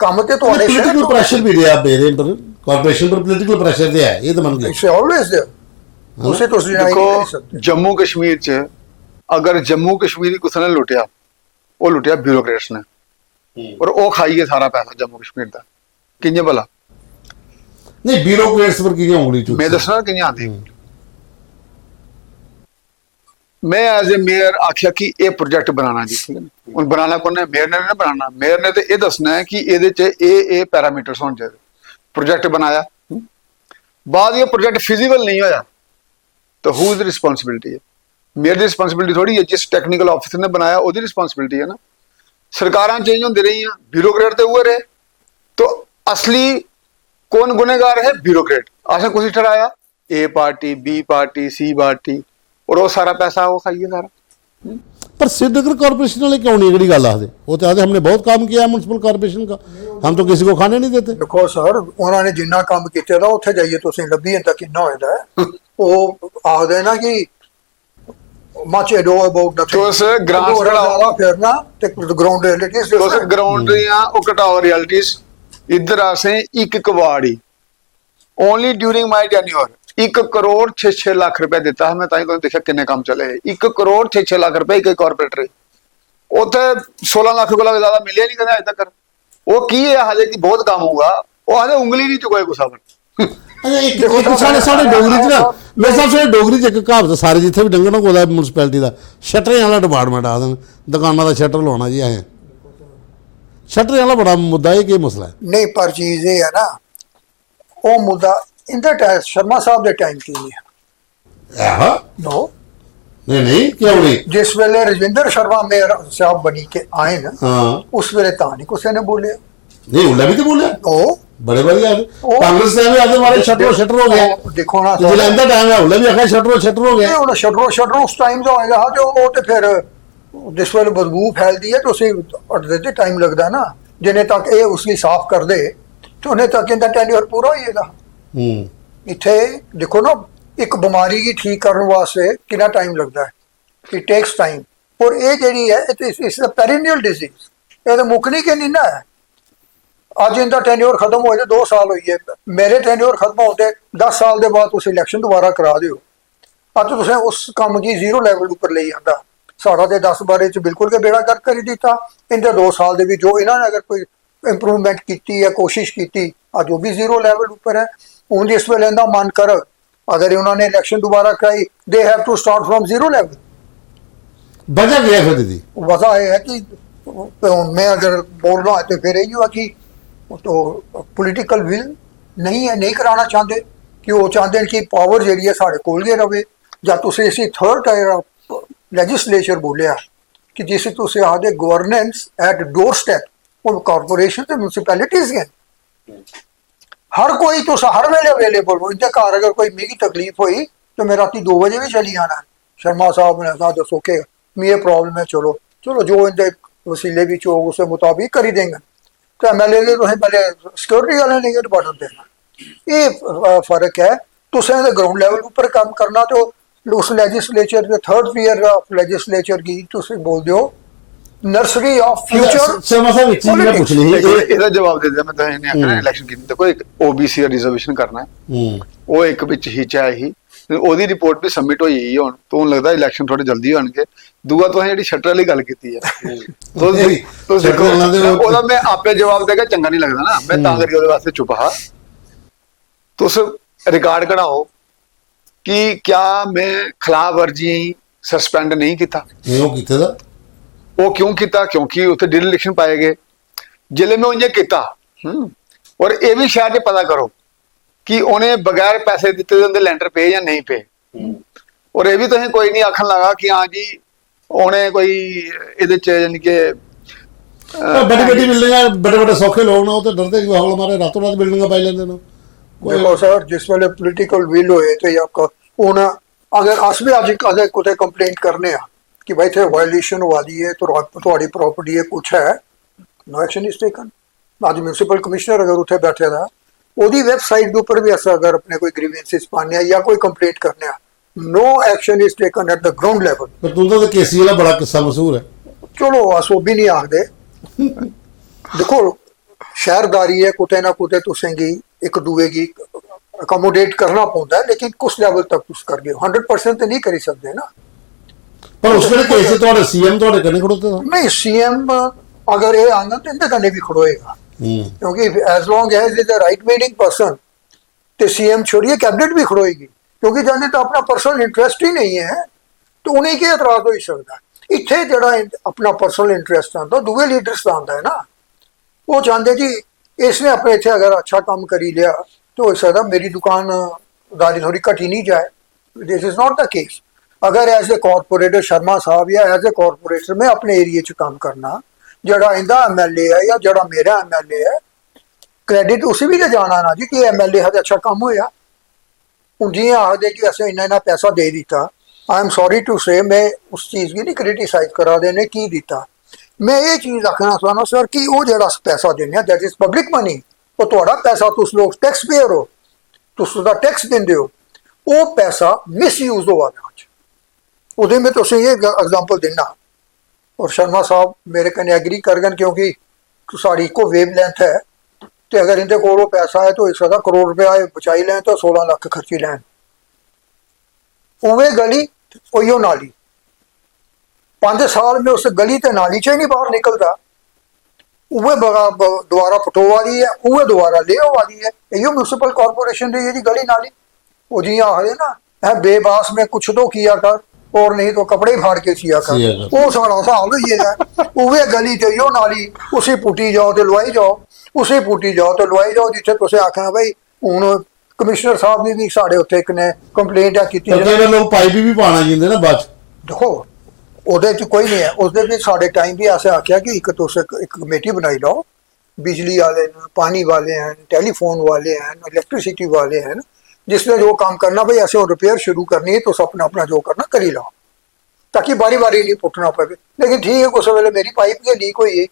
काम ते तो पॉलिटिकल प्रेशर भी दिया मेरे पर कॉर्पोरेशन पर पॉलिटिकल प्रेशर दिया है, ये तो मन गया इट्स ऑलवेज देयर। उसे तो डिनाई नहीं कर सकते। देखो जम्मू कश्मीर च अगर जम्मू कश्मीर कुछ ने लुटिया, वो लुटिया ब्यूरोक्रेट्स ने, और वो खाइए सारा पैसा जम्मू कश्मीर का कियां भला? नहीं ब्यूरोक्रेट्स पर कियां उंगली चुकी? मैं दसना कियां आती। मैं एज ए मेयर आख्या कि ये प्रोजेक्ट बनाना जी, ठीक है ना। हुण बनाना कौन है? मेयर ने नहीं बनाना, मेयर ने तो ये दसना है कि ये पैरामीटर्स होने चाहिए। प्रोजेक्ट बनाया, बाद ये प्रोजेक्ट फिजिबल नहीं होया तो हु इज रिस्पॉन्सिबिलिटी है? मेयर की रिस्पॉन्सिबिलिटी थोड़ी है, जिस टेक्निकल ऑफिसर ने बनाया उसकी रिस्पॉन्सिबिलिटी है ना। सरकारां चेंज होती रही हैं, ब्यूरोक्रेट तो हुए रहे, तो असली कौन गुनेगार है? ब्यूरोक्रेट। असें कुछ ठहराया A party, B party, C party, और वो सारा पैसा वो खाइए सारा। पर श्रीनगर कॉर्पोरेशन वाले क्यों नहीं गल आखते? वो तो आते हमने बहुत काम किया है म्यूनसिपल कॉर्पोरेशन का, हम तो किसी को खाने नहीं देते। देखो सर उन्होंने जिन्ना काम किया था उत्थे जाइए तुसीं लभी इंदा किन्ना होएदा है। वो आखदे ना कि मच एडो अबाउट नथिंग। तुस ग्रांट घटाओ फिरना ते ग्राउंड रियलिटीज तुस ग्राउंड दियां ओ घटाओ रियलिटीज। इधर असें एक kavadi only during my tenure 1 crore 6 lakh रुपए दिता है। मैं ताई तो देखा किन्ने काम चले। 1 करोड़ 6 लाख रुपए एक कॉर्पोरेटर उथे 16 लाख को ज्यादा मिले नहीं कदे अज तक। वो की है हजे कि बहुत काम होगा, वो हजे उंगली नहीं चुकाए कुछ साढ़े डोगरी च ना मेरे साहब से डोगरी च एक कहावत सारे जिथे भी डंगना कोदा म्यूनसिपैलिटी का शटरें वाला डिपार्टमेंट आ देन दुकाना का शटर लाना जी असें शटरें वाला बड़ा मुद्दा है। कि मसला है नहीं पर चीज ये है ना वो मुद्दा इंदा शर्मा साहब के टाइम की नहीं है। नो ਨਹੀਂ ਨਹੀਂ ਕਿਉਂ ਨਹੀਂ? ਜਿਸ ਵੇਲੇ ਰਜਿੰਦਰ ਸ਼ਰਮਾ ਮੇਅਰ ਸਾਹਿਬ ਬਣੀ ਕੇ ਆਏ ਨਾ, ਹਾਂ ਉਸ ਵੇਲੇ ਤਾਂ ਨਹੀਂ ਕਿਸੇ ਨੇ ਬੋਲਿਆ। ਨਹੀਂ ਉਹਲਾ ਵੀ ਤੇ ਬੋਲਿਆ, ਉਹ ਬੜੇ ਵਧੀਆ ਉਹ- ਕਾਂਗਰਸ ਨੇ ਵੀ ਆਦੇ ਮਾਰੇ ਸ਼ਟਰੋ ਸ਼ਟਰ ਹੋ ਗਿਆ। ਦੇਖੋ ਨਾ ਜਿਲੇ ਦਾ ਟਾਈਮ ਹੈ ਉਹਲਾ ਵੀ ਆਖਿਆ ਸ਼ਟਰੋ ਸ਼ਟਰ ਹੋ ਗਿਆ। ਹੁਣ ਸ਼ਟਰੋ ਉਸ ਟਾਈਮ ਦਾ ਹੋਏਗਾ ਤੇ ਉਹ ਤੇ ਫਿਰ ਜਿਸ ਵੇਲੇ ਬਦਬੂ ਫੈਲਦੀ ਹੈ ਤੇ ਉਸੇ ਅੜਦੇ ਤੇ ਟਾਈਮ ਲੱਗਦਾ ਨਾ। ਜਿੰਨੇ ਤੱਕ ਇਹ ਉਸकी ਸਾਫ਼ ਕਰ ਦੇ ਤੇ ਉਹਨੇ ਤੱਕ ਇਹਦਾ ਟੈਨਿਓਰ ਪੂਰਾ ਹੋ ਜਾਏਗਾ। ਹੂੰ ਇੱਥੇ ਦੇਖੋ ਨਾ, ਇੱਕ ਬਿਮਾਰੀ ਕੀ ਠੀਕ ਕਰਨ ਵਾਸਤੇ ਕਿੰਨਾ ਟਾਈਮ ਲੱਗਦਾ ਹੈ, ਇਟ ਟੇਕਸ ਟਾਈਮ। ਔਰ ਇਹ ਜਿਹੜੀ ਹੈ ਇਸ ਅ ਪੈਰੀਨੀਅਲ ਡਿਜ਼ੀਜ਼, ਇਹ ਤਾਂ ਮੁੱਕਣੀ ਕਿ ਨਹੀਂ ਨਾ ਹੈ। ਅੱਜ ਇਹਦਾ ਟੈਨਿਓਰ ਖਤਮ ਹੋਏ ਤੇ 2 ਸਾਲ ਹੋਈ ਹੈ, ਮੇਰੇ ਟੈਨਿਓਰ ਖਤਮ ਹੋते 10 ਸਾਲ ਦੇ ਬਾਅਦ ਤੁਸੀਂ ਇਲੈਕਸ਼ਨ ਦੁਬਾਰਾ ਕਰਾ ਦਿਓ। ਅੱਜ ਤੁਸੀਂ ਉਸ ਕੰਮ ਕੀ ਜ਼ੀਰੋ ਲੈਵਲ ਉੱਪਰ ਲਈ ਜਾਂਦਾ। ਸਾਡਾ ਤੇ 10 ਬਾਰੇ ਚ ਬਿਲਕੁਲ ਕੇ ਬੇੜਾ ਗਰਕ ਕਰ ਹੀ ਦਿੱਤਾ। ਇਹਦੇ 2 ਸਾਲ ਦੇ ਵਿੱਚ ਜੋ ਇਹਨਾਂ ਨੇ ਅਗਰ ਕੋਈ ਇੰਪਰੂਵਮੈਂਟ ਕੀਤੀ ਹੈ, ਕੋਸ਼ਿਸ਼ ਕੀਤੀ, ਅੱਜ ਉਹ ਵੀ ਜ਼ੀਰੋ ਲੈਵਲ ਉੱਪਰ ਹੈ। ਹੁਣ ਜਿਸ ਵੇਲੇ ਇਹਦਾ ਮਨ ਕਰ, ਅਗਰ ਉਹਨਾਂ ਨੇ ਇਲੈਕਸ਼ਨ ਦੁਬਾਰਾ ਕਰਾਈ, they have to start from zero level. ਵਜ੍ਹਾ ਕੀ ਹੈ ਫਿਰ ਦੀ? वजह यह है कि मैं अगर बोल रहा हूँ तो फिर यही हुआ कि तो पॉलिटिकल विल नहीं है, नहीं कराना चाहते कि वो चाहते हैं कि पावर जी है साढ़े कोल गए रवे। ਜਾਂ ਤੁਸੀਂ ਇਸੇ ਥਰਡ ਟਾਇਰ ਆਫ ਲੈਜਿਸਲੇਚਰ ਬੋਲਿਆ ਕਿ ਜਿਸ ਤੁਸੀਂ ਆਦੇ ਗਵਰਨੈਂਸ ਐਟ ਡੋਰ ਸਟੈਪ, ਉਹ ਕਾਰਪੋਰੇਸ਼ਨ ਤੇ ਮਿਊਨਿਸਪੈਲਿਟੀਜ਼ ਹੈ। ਹਰ ਕੋਈ ਤੁਸੀਂ ਹਰ ਵੇਲੇ ਅਵੇਲੇਬਲ ਹੋ। ਇੰਦੇ ਘਰ ਅਗਰ ਕੋਈ ਮੇਰੀ ਤਕਲੀਫ ਹੋਈ तो मैं रात 2 बजे भी चली आना। शर्मा साहब ने कहा दसो के ये प्रॉब्लम है, चलो चलो जो इनके वसीले भी हो उसके मुताबिक कर ही देंगे। तो MLA ने तो पहले सिक्योरिटी वाले ने ये डिपार्टमेंट देना। ये फर्क है। तो ग्राउंड लेवल ऊपर काम करना तो उस लेजिस्लेचर के थर्ड ईयर ऑफ लेजिस्लेचर की तुम बोल दो नर्सरी ऑफ फ्यूचर। ਸ਼ਰਮਾ ਸਾਹਿਬ ਇੱਕ ਚੀਜ਼ ਮੈਂ ਪੁੱਛਣੀ ਸੀ। ਇਹਦਾ ਜਵਾਬ ਦੇ ਦਿਆਂ ਮੈਂ ਤਾਂ ਇਹਨੇ ਆਖਣਾ ਇਲੈਕਸ਼ਨ ਕੀਤੀ ਤਾਂ ਕੋਈ OBC ਰਿਜ਼ਰਵੇਸ਼ਨ ਕਰਨਾ ਹੈ, ਉਹ ਇੱਕ ਵਿੱਚ ਹੀ ਚਾਹੀ ਉਹਦੀ ਰਿਪੋਰਟ ਵੀ ਸਬਮਿਟ ਹੋਈ ਹੀ ਹੁਣ ਤੋਂ ਲੱਗਦਾ ਇਲੈਕਸ਼ਨ ਥੋੜੇ ਜਲਦੀ ਹੋਣਗੇ। ਦੂਆ ਤੁਸੀਂ ਜਿਹੜੀ ਸ਼ਟਰ ਵਾਲੀ ਗੱਲ ਕੀਤੀ ਹੈ ਤੁਸੀਂ ਉਹਦਾ ਮੈਂ ਆਪੇ ਜਵਾਬ ਦੇਗਾ ਚੰਗਾ ਨਹੀਂ ਲੱਗਦਾ ਨਾ, ਮੈਂ ਤਾਂ ਕਰਕੇ ਉਹਦੇ ਵਾਸਤੇ ਚੁੱਪ ਹਾਂ। ਤੁਸੀਂ ਰਿਕਾਰਡ ਕਢਾਓ ਕਿ ਕਿਆ ਮੈਂ ਖਿਲਾਫ ਵਰਜੀ ਸਸਪੈਂਡ ਨਹੀਂ ਕੀਤਾ। ਨਹੀਂ ਉਹ ਕੀਤੇ ਦਾ ਉਹ ਕਿਉਂ ਕੀਤਾ? ਕਿਉਂਕਿ ਉੱਥੇ ਡਿਲ ਇਲੈਕਸ਼ਨ ਪਾਏ ਗਏ ਜ਼ਿਲ੍ਹੇ में ਉਹਨੇ ਕੀਤਾ। ਔਰ ਇਹ ਵੀ ਸ਼ਾਇਦ ਪਤਾ ਕਰੋ ਕਿ ਉਹਨੇ ਬਗੈਰ ਪੈਸੇ ਦਿੱਤੇ ਦੇ ਉਹਦੇ ਲੈਂਟਰ ਪੇ ਜਾਂ ਨਹੀਂ ਪੇ। ਔਰ ਇਹ ਵੀ ਤੁਸੀਂ ਕੋਈ ਨਹੀਂ ਆਖਣ ਲਗਾ ਕਿ ਹਾਂ ਜੀ ਉਹਨੇ ਕੋਈ ਇਹਦੇ ਚ ਯਾਨੀ ਕਿ ਬੜੀ ਬੜੀ ਬਿਲਡਿੰਗਾਂ ਬੜੇ ਬੜੇ ਸੌਖੇ ਲੋਕ ਨੇ ਉਹ ਤੇ ਡਰਦੇ ਕਿ ਹੌਲ ਮਾਰੇ ਰਾਤੋਂ ਰਾਤ ਬਿਲਡਿੰਗਾਂ ਪਾਈ ਲੈਂਦੇ ਨੇ। देखो सर जिस वेले पोलिटिकल विल होए तो आपका होना अगर अस भी अज कदे कुते कंप्लेंट करने कि भाई थे वायलेशन हुआ दी है तो थोड़ी प्रॉपर्टी है कुछ है, नो एक्शन इज टेकन। आज म्यूनसिपल कमिश्नर अगर उत्थे बैठे दा ओदी वेबसाइट के ऊपर भी अस अगर अपने कोई ग्रीवेंसेस पाने या कोई कंप्लेंट करने, no action is taken at the ground level. ਪਰ ਤੂੰ ਤਾਂ ਕੇਸੀ ਵਾਲਾ ਬੜਾ ਕਿੱਸਾ ਮਸ਼ਹੂਰ ਹੈ। चलो अस वो भी नहीं आखदे। देखो शहरदारी है, कुते ना कुते तुसेंगी एक दूए की अकोमोडेट करना पौंदा है, लेकिन कुछ लेवल तक तुस कर गए 100% तो नहीं करी सकते ना। ਪਰ ਉਸ ਵੇਲੇ ਕੇਸੀ ਤੁਹਾਡੇ ਸੀਐਮ ਤੁਹਾਡੇ ਕੰਨੇ ਖੜੋਤੇ ਸਨ। नहीं सीएम अगर ये आना तो इनके कन्ने भी खड़ोएगा, क्योंकि as long as is the right meaning person तो सीएम छोड़िए कैबिनेट भी खड़ोएगी, क्योंकि जाने तो अपना पर्सनल इंटरेस्ट ही नहीं है तो उन्हें के एतराज हो ही सकता। इत्थे जड़ा अपना पर्सनल इंटरेस्ट आता दूए लीडर्स का आता है ना, वो चाहते जी इसने अपने इतने अगर अच्छा काम करी लिया तो हो सकता मेरी दुकानदारी थोड़ी घटी नहीं जाए। This is not the case. अगर एज ए कॉरपोरेटर शर्मा साहब या एज ए कॉरपोरेटर में अपने एरिए च काम करना, जड़ा इंदा MLA है या जड़ा मेरा MLA है, क्रेडिट उसी भी तो जाना ना जी कि MLA हद अच्छा काम होया। हूँ जी आखते कि असें इन्ना इन्ना पैसा दे दिता, आई एम सॉरी टू से मैं उस चीज़ की नहीं क्रिटिसाइज करा देने की दिता। मैं ये चीज़ आखना चाहना सर कि वो जड़ा पैसा देने दैट इज पब्लिक मनी, वो थोड़ा पैसा तुस लोग टैक्स पेयर हो, तुस उसका टैक्स देंदे हो, वो पैसा मिसयूज हुआ अज उदे में तुसें ये एग्जांपल देना। और शर्मा साहब मेरे कन्नै एग्री करगन क्योंकि साड़ी को वेव लेंथ है तो अगर इनके कोल पैसा है तो इस सकदा करोड़ रुपया बचाई लैन तो 16 लाख खर्ची लैन। उवे गली ओयो नाली 5 साल में उस गली ते नाली च ही नहीं बाहर निकलता। उवे दोबारा पटोवा दी है, उवे दोबारा ले आ दी है। यो म्यूनसिपल कॉरपोरेशन दी ये गली नाली वो जी आखदे ना है बेबास में कुछ तो किया कर और नहीं तो कपड़े फाड़ के सिया कर, वो सारा हिसाब ही है। उवे गली ते यो नाली उसी पुटी जाओ तो लवाई जाओ, उसी पुटी जाओ तो लवाई जाओ जिथे तुसें आखना भाई हुण कमिश्नर साहब ने भी साढ़े उत्थे एक ने कंप्लेंट आ कीती। कई लोग पाइप भी पाना जिंदे ना बाद देखो ਉਹਦੇ ਚ ਕੋਈ ਨਹੀਂ ਹੈ, ਉਸਦੇ ਵੀ ਸਾਡੇ ਟਾਈਮ ਵੀ ਐਸੇ ਆਖਿਆ ਕਿ ਇੱਕ ਤੁਸੀਂ ਇੱਕ ਕਮੇਟੀ ਬਣਾਈ ਲਓ, बिजली वाले हैं, पानी वाले हैं, टेलीफोन वाले हैं, इलेक्ट्रिसिटी वाले हैं, जिसने जो काम करना भाई ऐसे रिपेयर शुरू करनी है तो अपना अपना जो करना कर ही लो, ताकि बारी बारी नहीं पुटना पड़े। लेकिन ठीक है, कुछ वेले मेरी पाइप के लीक हुई है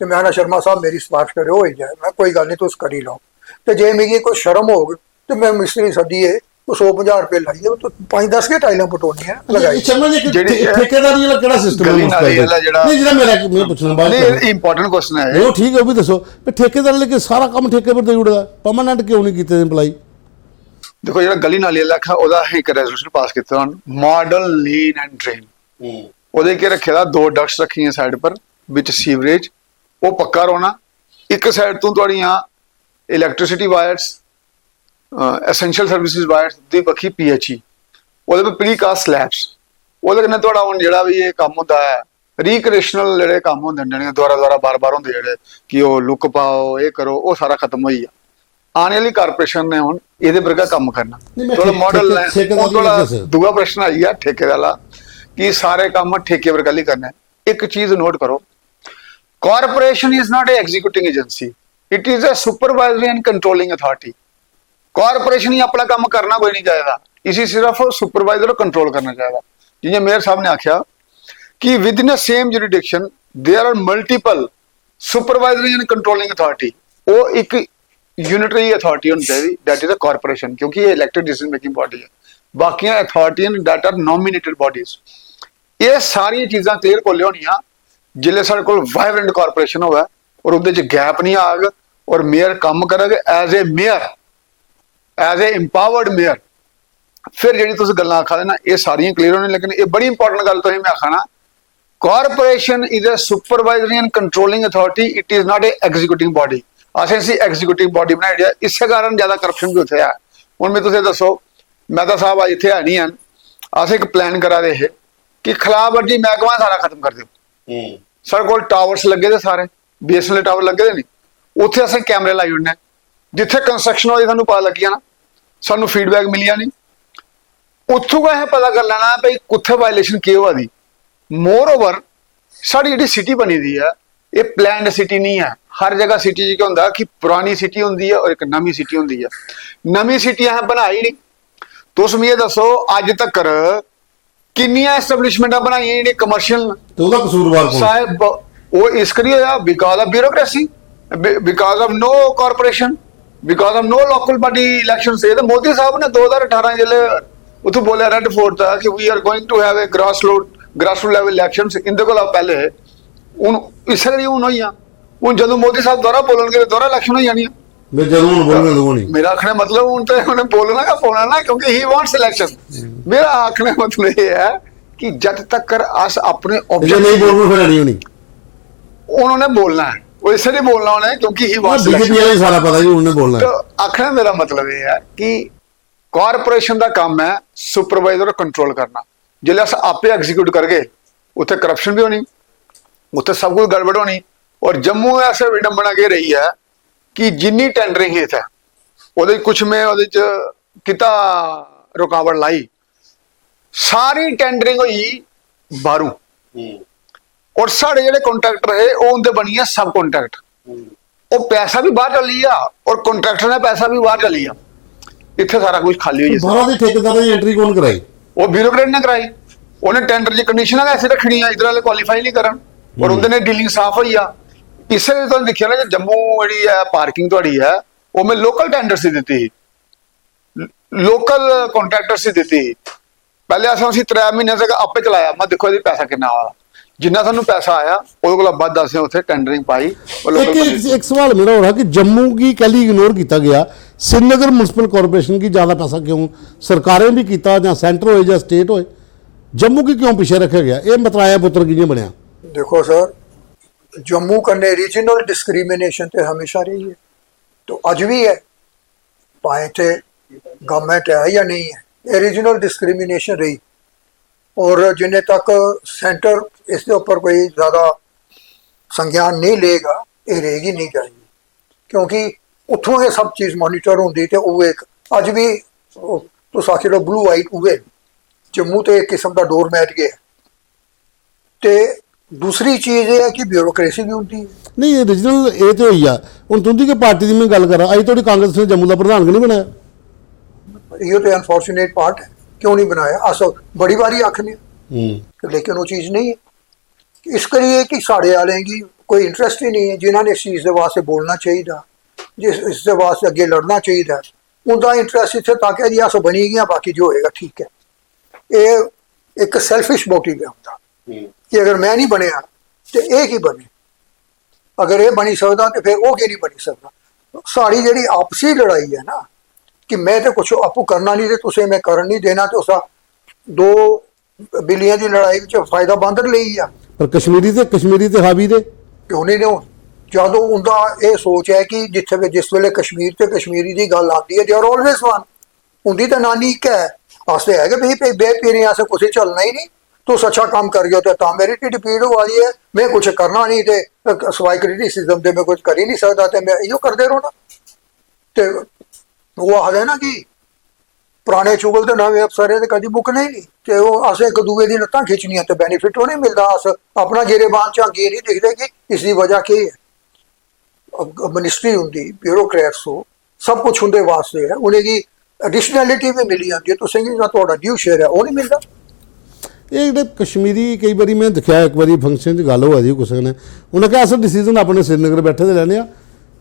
तो मैं ना शर्मा साहब मेरी सिफारिश करे हो ही जाए, मैं कोई गल नहीं तुस कर ही लो। तो जे मेरी कोई शर्म हो गई तो मैं मिस्त्री सदिए तो 150 रुपये लाइए तो 5-10 के टाइलें पटोनियां लगाई। ਸ਼ਰਮਾ ਜੀ ਠੇਕੇਦਾਰੀ ਵਾਲਾ ਕਿਹੜਾ ਸਿਸਟਮ ਹੈ? ਗਲੀ ਨਾਲੀ ਵਾਲਾ ਜਿਹੜਾ ਨਹੀਂ ਜਿਹੜਾ ਮੈਂ ਪੁੱਛਣਾ ਬਾਅਦ ਨਹੀਂ ਇੰਪੋਰਟੈਂਟ ਕੁਐਸਚਨ ਹੈ ਉਹ ਠੀਕ ਹੈ, ਉਹ ਵੀ ਦੱਸੋ ਵੀ ਠੇਕੇਦਾਰ ਲੈ ਕੇ ਸਾਰਾ ਕੰਮ ਠੇਕੇ ਪਰ ਦੇ ਉੜਦਾ, ਪਰਮਾਨੈਂਟ ਕਿਉਂ ਨਹੀਂ ਕੀਤੇ ਇੰਪਲਾਈ? ਦੇਖੋ ਜਿਹੜਾ ਗਲੀ ਨਾਲੀ ਵਾਲਾ ਹੈ ਉਹਦਾ ਇੱਕ ਰੈਜ਼ੋਲੂਸ਼ਨ ਪਾਸ ਕੀਤਾ ਹੁਣ, ਮਾਡਲ ਲੀਨ ਐਂਡ ਡਰੇਨ, ਉਹਦੇ ਕੇ ਰੱਖਿਆ ਦਾ 2 ਡਕਟਸ ਰੱਖੀਆਂ ਸਾਈਡ ਪਰ ਵਿੱਚ ਸੀਵਰੇਜ, ਉਹ ਪੱਕਾ ਰੋਣਾ। ਇੱਕ ਸਾਈਡ ਤੋਂ ਤੁਹਾਡੀਆਂ electricity virus, essential services virus ਦੀ ਪੱਖੀ PHE, ਉਹਦੇ ਪਰ ਪ੍ਰੀਕਾਸਟ ਸਲੈਬਸ, ਉਹਦੇ ਕਨੇ ਤੁਹਾਡਾ ਹੁਣ ਜਿਹੜਾ ਵੀ ਇਹ ਕੰਮ ਹੁੰਦਾ ਹੈ ਰੀਕ੍ਰੀਏਸ਼ਨਲ ਜਿਹੜੇ ਕੰਮ ਹੁੰਦੇ ਨੇ ਦੁਆਰਾ ਬਾਰ-ਬਾਰ ਹੁੰਦੇ ਜਿਹੜੇ ਕਿ ਉਹ ਲੁੱਕ ਪਾਓ ਇਹ ਕਰੋ, ਉਹ ਸਾਰਾ ਖਤਮ ਹੋਈ ਆ। ਆਉਣ ਵਾਲੀ ਕਾਰਪੋਰੇਸ਼ਨ ਨੇ ਹੁਣ ਇਹਦੇ ਵਰਗਾ ਕੰਮ ਕਰਨਾ ਥੋੜਾ ਮਾਡਲ ਥੋੜਾ। ਦੂਆ ਪ੍ਰਸ਼ਨ ਆਈ ਆ ਠੇਕੇ ਵਾਲਾ ਕਿ ਸਾਰੇ ਕੰਮ ਠੇਕੇ ਵਰਗਾ ਹੀ ਕਰਨਾ। ਇੱਕ ਚੀਜ਼ ਨੋਟ ਕਰੋ, corporation is not a executing agency, it is a supervisory and controlling authority. Corporation ही अपना काम करना कोई नहीं चाहेगा, इसी सिर्फ सुपरवाइजर कंट्रोल करना चाहेगा। जिन्हें मेयर साहब ने आख्या कि within same jurisdiction there are multiple supervisory and controlling authority, वो एक यूनिटरी अथॉरिटी होनी चाहिए, दैट इज अ कारपोरेशन, क्योंकि ये इलेक्टेड डिसीजन मेकिंग बॉडी है। बाकी authority that are nominated bodies. ये सारी चीज़ां क्लियर को लिया जिले साढ़े को वाइब्रेंट कारपोरेशन होगा और उहदे च गैप नहीं आग और मेयर काम करेगा as a mayor, as a empowered mayor. फिर जी तुम गल्लां आखा देना ये सारियां क्लीयर होने, लेकिन ये बड़ी इंपॉर्टेंट गल तो मैं आखना, corporation is a supervisory and controlling authority, it is not A executive body. असें एग्जीक्यूटिव बॉडी बनाई इस कारण ज्यादा करप्शन भी उत्थे है। हुण मैं तुसें दसो, मैं तो साहब अज इत्थे है नहीं हैं, अस एक प्लान करा रहे हैं कि खिलाफवर्जी महकमा सारा खत्म कर दो। साढ़े कोल टावर्स लगे दे, सारे BSNL टावर लगे दे नहीं, उत्थे असें कैमरे लाई उड़ने, जिथे कंस्ट्रक्शन होई सानूं पता लग गया ना, सानूं फीडबैक मिलिया नहीं, उत्थों का पता कर लेना भाई कुत्थे वायलेशन की हुआ दी। मोर ओवर साड़ी जी सिटी बनी दी है, ये प्लैंड सिटी नहीं है। हर जगह सिटी क्या होंगे कि पुरानी सिटी होंगी है और एक नवी सिटी होंगी है। नवी सिटी असें बनाई नहीं, तुम ये दसो अज तक किन्नियां एस्टैबलिशमेंटां बनाई जी कमर्शियल, साहब वो इस करिए because of bureaucracy, because of no corporation, because of no local body election. Modi साहब ने 2018 जिले उतो बोलिया रेड फोर्ट था कि we are going to have a grass root level elections, इंदे कोल पहले हुन इस करिए हुन होईयां। हुन जदों मोदी साहब दोबारा बोलणगे दोबारा इलेक्शन हो जानी है। जदों हुन बोलणगे दोबारा नहीं, मेरा आखने मतलब हुन तो उन्हें बोलना का पोना ना, क्योंकि ही वांट्स इलेक्शन। मेरा आखने मतलब ये है कि जब तक अस अपने ऑब्जेक्ट नहीं बोलना फिर नहीं होनी, उन्होंने बोलना है, वो इसलिए बोलना उन्हें क्योंकि ही वांट्स इलेक्शन, सारा पता है उन्होंने बोलना है। तो आखने मेरा मतलब ये है कि कारपोरेशन का काम है सुपरवाइजर कंट्रोल करना। जिले अस आपे एग्जीक्यूट करके उत्थे करप्शन भी होनी, उत्थे सब कुछ गड़बड़ होनी। और जम्मू ऐसे विडंबना के रही है कि जिन्नी टेंडरिंग है इत्थे ओहदे कुछ में ओहदे च किता रुकावट लाई, सारी टेंडरिंग हुई बाहरों और साढ़े जेडे कॉन्ट्रैक्टर है वो उनके बनी है सब कॉन्ट्रैक्ट, वो पैसा भी बाहर चली आ और कॉन्ट्रैक्टर ने पैसा भी बाहर चली आ। इत्थे सारा कुछ खाली हुई बाहर दे ठेकेदार दी एंट्री कौन कराई? वो ब्यूरोक्रेट ने कराई। उन्हें टेंडर की कंडीशन ऐसे रखनी है, इधर वाले क्वालीफाई नहीं करन और उन्हें डीलिंग साफ हुई आ। इसलिए तो देखिए ना कि जम्मू जी है पार्किंग थोड़ी है वो मैं लोकल टेंडर से दी थी, लोकल कॉन्ट्रैक्टर से दी थी। पहले असें 3 महीने तक आपे चलाया, मैं देखो ये पैसा कितना आया, जिन्ना सानू पैसा आया ਉਹਦੇ ਕੋਲ ਵੱਧ ਅਸੀਂ ਉੱਥੇ ਟੈਂਡਰਿੰਗ ਪਾਈ। एक सवाल मेरा हो रहा कि जम्मू की कैली इग्नोर किया गया, श्रीनगर म्यूनसिपल कॉरपोरेशन की ज़्यादा पैसा क्यों सरकारें भी किया, या सेंटर हो या स्टेट हो, जम्मू की क्यों पीछे रखा गया? ये मतराया पुत्र की बनया। देखो सर, जम्मू कन्ने रीजनल डिस्क्रिमिनेशन तो हमेशा रही है, तो अज भी है, भाएं थे गवर्नमेंट है या नहीं है, ये रीजनल डिस्क्रिमिनेशन रही। और जिन्हें तक सेंटर इसके ऊपर कोई ज़्यादा संज्ञान नहीं लेगा, ये रहेगी नहीं जाएगी, क्योंकि उतों ये सब चीज़ मॉनिटर होंगी। तो वो एक अज भी तो साखी लो ब्लू वाइट हुए ਜੰਮੂ ਤੇ ਇੱਕ ਕਿਸਮ ਦਾ ਡੋਰ ਮੈਟ ਗਿਆ ਤੇ ਦੂਸਰੀ ਚੀਜ਼ ਇਹ ਹੈ ਕਿ ਬਿਊਰੋਕ੍ਰੇਸੀ ਵੀ ਹੁੰਦੀ ਹੈ। ਨਹੀਂ ਇਹ ਰੀਜਨਲ ਇਹ ਤੇ ਹੋਈ ਆ। ਹੁਣ ਤੁਸੀਂ ਕਿ ਪਾਰਟੀ ਦੀ ਮੈਂ ਗੱਲ ਕਰਾਂ, ਅਜੇ ਤੁਹਾਡੀ ਕਾਂਗਰਸ ਨੇ ਜੰਮੂ ਦਾ ਪ੍ਰਧਾਨ ਕਿਉਂ ਨਹੀਂ ਬਣਾਇਆ? ਇਹ ਤੇ ਅਨਫੋਰਚੂਨੇਟ ਪਾर्ट है, क्यों नहीं बनाया? अस बड़ी बारी आखने लेकिन वो चीज़ नहीं है। इस करिए कि साढ़े वाले की कोई इंटरेस्ट ही नहीं है, जिन्होंने इस चीज़ के वास्ते बोलना चाहिए, जिस इसके वास्ते अगे लड़ना चाहिए, उनका इंटरेस्ट इतने तक है जी अस बनी गया, बाकी जो होएगा ठीक है। ये एक सैल्फिश मोटिव है उनका कि अगर मैं नहीं बनया तो ये की बने, अगर ये बनी सकता तो फिर वो की नहीं बनी सकता। साड़ी जी आपसी लड़ाई है ना कि मैं तो कुछ आपू करना नहीं, तुसे मैं कर नहीं देना, तो उस दो बिलियां की लड़ाई में फायदा बांदर ले ही आ। ਪਰ ਕਸ਼ਮੀਰੀ ਤੇ ਹਾਵੀ ਦੇ क्यों नहीं लिया? ਜਦੋਂ उनका ये सोच है कि जिथे जिस वेले कश्मीर ते कश्मीरी की गल आती है, दे आर ऑलवेज वन। उनकी तो नानी एक है आस्ते है कि भाई बेपीरी आसे कुछ चलना ही नहीं, तुस अच्छा काम कर गए तो मेरी ढिड पीड़ हो रही है, मैं कुछ करना नहीं, तो सवाई क्रिटिसिज्म दे मैं कुछ कर ही नहीं सकता, तो मैं इो करते रहोना। तो वो आखदे ना कि पुराने चुगल तो नवे अफसर है, कभी मुकने ही नहीं, तो वो अस एक दूए की लत्तां खिंचनियां तो बेनीफिट वो नहीं मिलता। अस अपना गिरेबान झांकी नहीं दिखते कि इसकी वजह की है। मिनिस्ट्री होंगी, ब्यूरोक्रेट्स हो, सब कुछ उनके वास्ते है, उन्हें एडिशनैलिटी भी मिली जाती है, तुसें थोड़ा ड्यू शेयर है वो नहीं मिलता। ਇਹ ਜਿਹੜੇ ਕਸ਼ਮੀਰੀ ਕਈ ਵਾਰੀ ਮੈਂ ਦਿਖਿਆ, ਇੱਕ ਵਾਰੀ ਫੰਕਸ਼ਨ 'ਚ ਗੱਲ ਹੋਈ ਕਿਸੇ ਨੇ, ਉਹਨੇ ਕਿਹਾ ਅਸਲ ਡਿਸੀਜਨ ਆਪਣੇ श्रीनगर ਬੈਠੇ ਦੇ ਲੈਣੇ ਆ,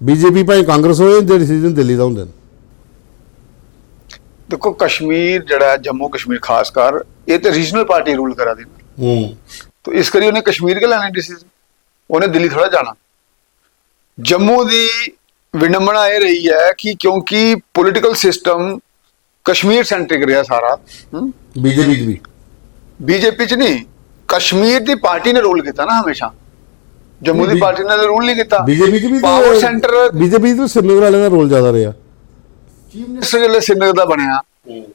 ਬੀਜੇਪੀ ਭਾਵੇਂ ਕਾਂਗਰਸ ਹੋਏ, ਦੇ ਡਿਸੀਜਨ ਦਿੱਲੀ ਦਾ ਹੁੰਦੇ ਨੇ। देखो कश्मीर जड़ा जम्मू कश्मीर खास कर ये तो रीजनल पार्टी रूल करा दी, तो इस करिए उन्हें कश्मीर के लेने डिसीजन, उन्हें दिल्ली थोड़ा जाना। जम्मू दी विडंबना ये रही है कि क्योंकि पॉलिटिकल सिस्टम कश्मीर सेंट्रिक रहा सारा, बीजेपी च नहीं, कश्मीर दी पार्टी ने रूल किया ना हमेशा, जम्मू दी पार्टी ने रूल नहीं किया। बीजेपी च भी पावर सेंटर बीजेपी तो श्रीनगर वाले का रोल ज्यादा रहा। चीफ मिनिस्टर जिसले श्रीनगर का बनया